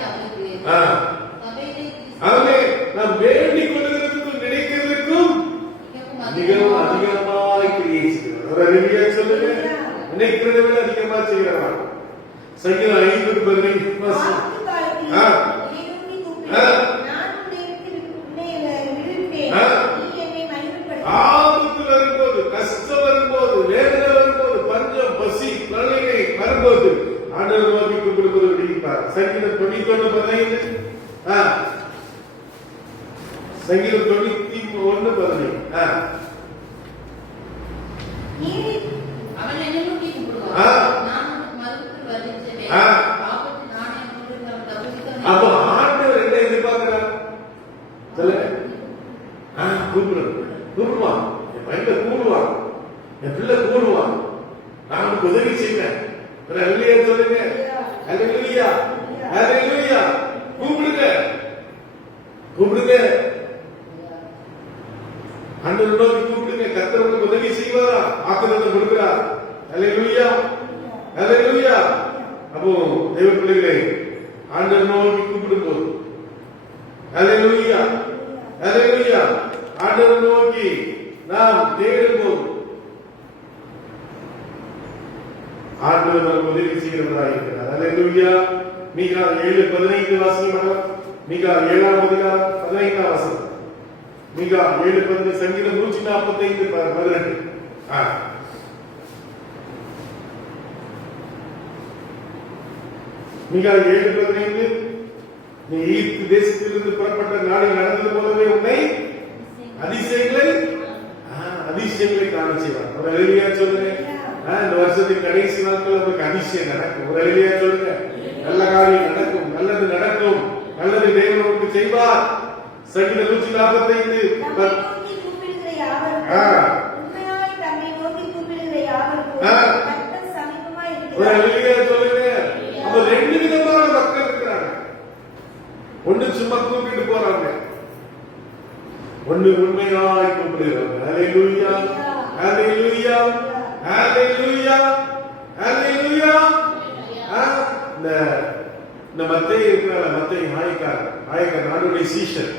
அவனை நாம் வேண்டிக் கொள்வதற்கும் நினைக்கிறதற்கும் மிகவும் அதிகமாக கிரியை செய்கிறார். ஒரு அறிவியா சொல்லுங்க. நினைக்கிறதை விட அதிகமா செய்கிறவன். சங்கீதம் 5:15. ஆபத்து வரும்போது, கஷ்டம் வரும்போது, வேதனை வரும்போது, பஞ்சம், பசி, பிரளயம் வரும்போது ஆண்டவர் நோக்கி கூப்பிடுவது விடுவிப்பார். சங்கீதம் 91:15. சங்கீதம் 91:15. அவன் என்ன நோக்கி கூப்பிடுவான்? நான் மறுத்து வருகிறேன். ஆபத்து நானே என்னோடு தப்புவிக்க. அப்போ ஆண்டவர் என்ன எதிர்பார்க்கிறார்? சொல்லுங்க. கூப்பிடுவான். என் பையன் கூடுவான், என் பிள்ளை கூடுவான், நான் உனக்கு உதவி செய்வேன். அல்லேலூயா சொல்லுங்க. அல்லேலூயா. அல்லேலூயா. கூப்பிடுங்க. கூப்பிடுங்க. ஆண்டவர் நோக்கி கூப்பிடுங்க. கர்த்தர் உங்களுக்கு உதவி செய்வாரா? ஆசீர்வாதம் கொடுக்கிறார். அல்லேலூயா. அல்லேலூயா. அப்போ தேவ பிள்ளைகளே, ஆண்டவர் நோக்கி கூப்பிடும்போது, அல்லேலூயா, அல்லேலூயா, ஆண்டவர் நோக்கி நாம் தேடும்போது ஆண்டவர் நமக்கு உதவி செய்கிறவராக இருக்கிறார். அல்லேலூயா. மீகா 7:15 வாசிக்கலாம். மீகா 7ஆம் அதிகாரம் 15ஆம் வசனம். மிகா 7:10 சங்கீதம் 145:18. மிகா 7:15 நீ ஈர்த்து தேசத்திலிருந்து புறப்பட்ட நாளில் நடந்தது போலவே உன்னை அதிசயங்களை காண செய்வார். ஒரு அலையிலியா சொல்லுங்க. இந்த வருஷத்தின் கடைசி நாட்கள் உங்களுக்கு அதிசயம் நடக்கும். ஒரு அலையிலியா சொல்லுங்க. நல்ல காரியம் நடக்கும், நல்லது நடக்கும், நல்லது தேவன் உங்களுக்கு செய்வார். சங்கீதம் 145 ஒரு அலையிலியா சொல்லுங்க. அப்ப 2 விதமான மக்கள் இருக்கிறாங்க. ஒண்ணு சும்மா கூப்பிட்டு போறாங்க, ஒண்ணு உண்மையாய் கூப்பிடுறாங்க. ஹல்லேலூயா, ஹல்லேலூயா, ஹல்லேலூயா, ஹல்லேலூயா. இந்த மத்தேயு இருக்கிறாங்க, மத்தேயு ஆயக்காரன் நாடுடைய சீஷர்.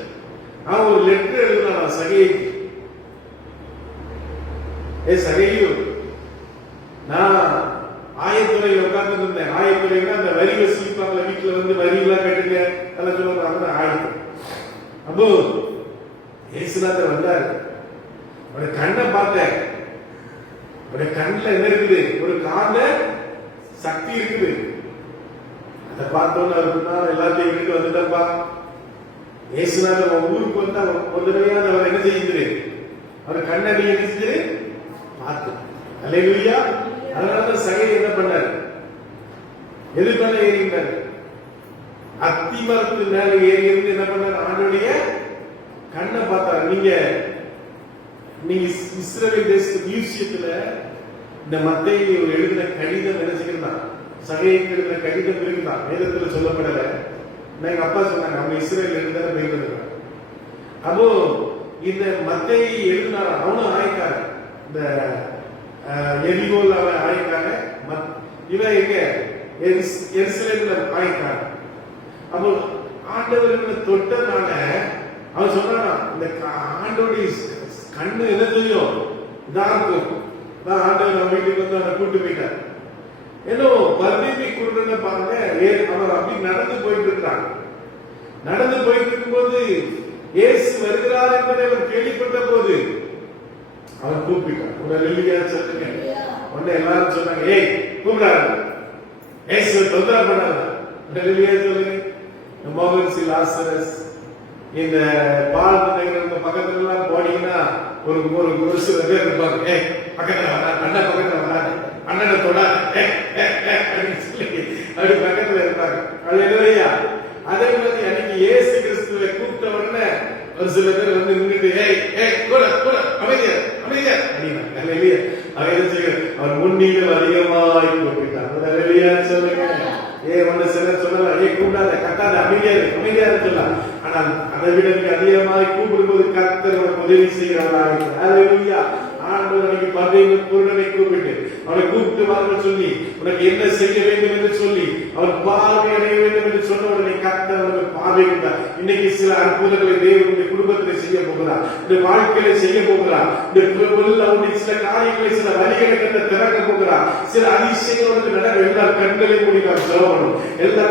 அவன் ஒரு லெட்டர் எழுதினான் சகைக்கு. சகையு, நான் ஆயத்துறையில் உட்கார்ந்து இருந்தேன். ஆயத்துறைன்னா அந்த வரி வசூலிப்பாங்கள, வீட்டுல வந்து வரி எல்லாம் கட்டுங்க அதெல்லாம் சொல்லுவாங்க, ஆயத்தம். அப்போ இயேசுநாதர் வந்தாரு. அவருடைய கண்ணை பார்த்தேன். அவருடைய கண்ணில் என்ன இருக்குது? ஒரு காந்த சக்தி இருக்குது. அதை பார்த்தோன்னு அவருக்கு எல்லாத்தையும் வீட்டுக்கு வந்துட்டப்பா. இயேசுநாதர் ஊருக்கு வந்தா ஒரு தடவையாவது அவர் என்ன செய்யுது? அவர் கண்ணை நீ நினைச்சு பார்த்து. அல்லேலூயா. அதனாலதான் சகை என்ன பண்ணாரு? எது மேல ஏறினாரு? அத்தி மரத்து மேல ஏறி இருந்து என்ன பண்ணாரு? ஆண்டுடைய கண்ணை பார்த்தாரு. நீங்க இஸ்ரவேல் தேசத்து மியூசியத்துல இந்த மத்தேயு எழுதின கடிதம் என்ன செய்யறா? சகைக்கு எழுதின கடிதம் இருக்குதா? வேதத்துல சொல்லப்படல. எங்க அப்பா சொன்னாங்க, அவங்க இஸ்ரவேல் எழுதுற வேதம். அப்போ இந்த மத்தேயு எழுதினார, அவனும் ஆயக்காரன். இந்த எரிகோல் அவன் ஆயக்காரன். இவன் எங்க? எருசலேம்ல ஆயக்காரன். அப்போ ஆண்டவர் தொட்டனால அவன் சொன்னானா, இந்த ஆண்டோடைய கண்ணு என்ன தெரியும்? இதா இருக்கும். ஆண்டவர் நம்ம வீட்டுக்கு வந்து அவனை கூட்டு போயிட்டார். ஏதோ பர்தீபி குருடனை பாருங்க, அவர் அப்படி நடந்து போயிட்டு இருக்கிறான். நடந்து போயிட்டு இருக்கும்போது இயேசு வருகிறார் என்பதை அவர் கேள்விப்பட்ட போது அவன் கூப்பிட்டான். ஒரு அல்லேலூயா சொல்லுங்க. உடனே எல்லாரும் சொன்னாங்க, ஏய் கூப்பிடாரு, இயேசு தொந்தரவு பண்ணாரு. அல்லேலூயா சொல்லுங்க. மோகன் சி லாசரஸ் இந்த பாலத்து பக்கத்துல எல்லாம் போனீங்கன்னா ஒரு சில பேர் இருப்பாங்க. ஏய் பக்கத்துல அண்ணன் பக்கத்துல வராது, அண்ணனை தொடாது அப்படி பக்கத்துல இருப்பாங்க. அல்லேலூயா. அதே மாதிரி அன்னைக்கு இயேசு கிறிஸ்துவை கூப்பிட்ட உடனே ஒரு சில பேர் வந்து நின்றுட்டு கூட அமைதியா அமைதியா அப்படின்னா. அல்லேலூயா. அவர் முன்னிலும் அதிகமாய் கூப்பிட்டார். அல்லேலூயா சொல்லுங்க. ஒண்ணு சிலர் சொல்லலாம், கூப்பிடாத, கட்டாத, அமைதியா சொல்லலாம். ஆனால் அதை விட அதிகமாய் கூப்பிடும்போது கர்த்தர் உனக்கு உதவி செய்கிறார். அல்லேலூயா. ஆண்டவர் அன்னைக்கு பர்தீபி குருடனை கூப்பிட்டு அவனை கூப்பிட்டு வாருங்கள் சொல்லி, உனக்கு என்ன செய்ய வேண்டும் என்று சொல்லி, அவன் பார்வை அடைய வேண்டும் என்று சொன்ன உடனே கர்த்தர் அவனுக்கு பார்வை கொடுத்தார். இன்னைக்கு சில அற்புதங்களை தேவனுடைய குடும்பத்தில் செய்ய போகிறார், இந்த வாழ்க்கையில செய்ய போகிறார். இந்த சில காரியங்களை, சில வழிகளை கண்ட திறக்க போகிறார். சில அதிசயங்களுக்கு நடக்க எல்லா கண்களை மூடி நாம் சொல்லணும். எல்லா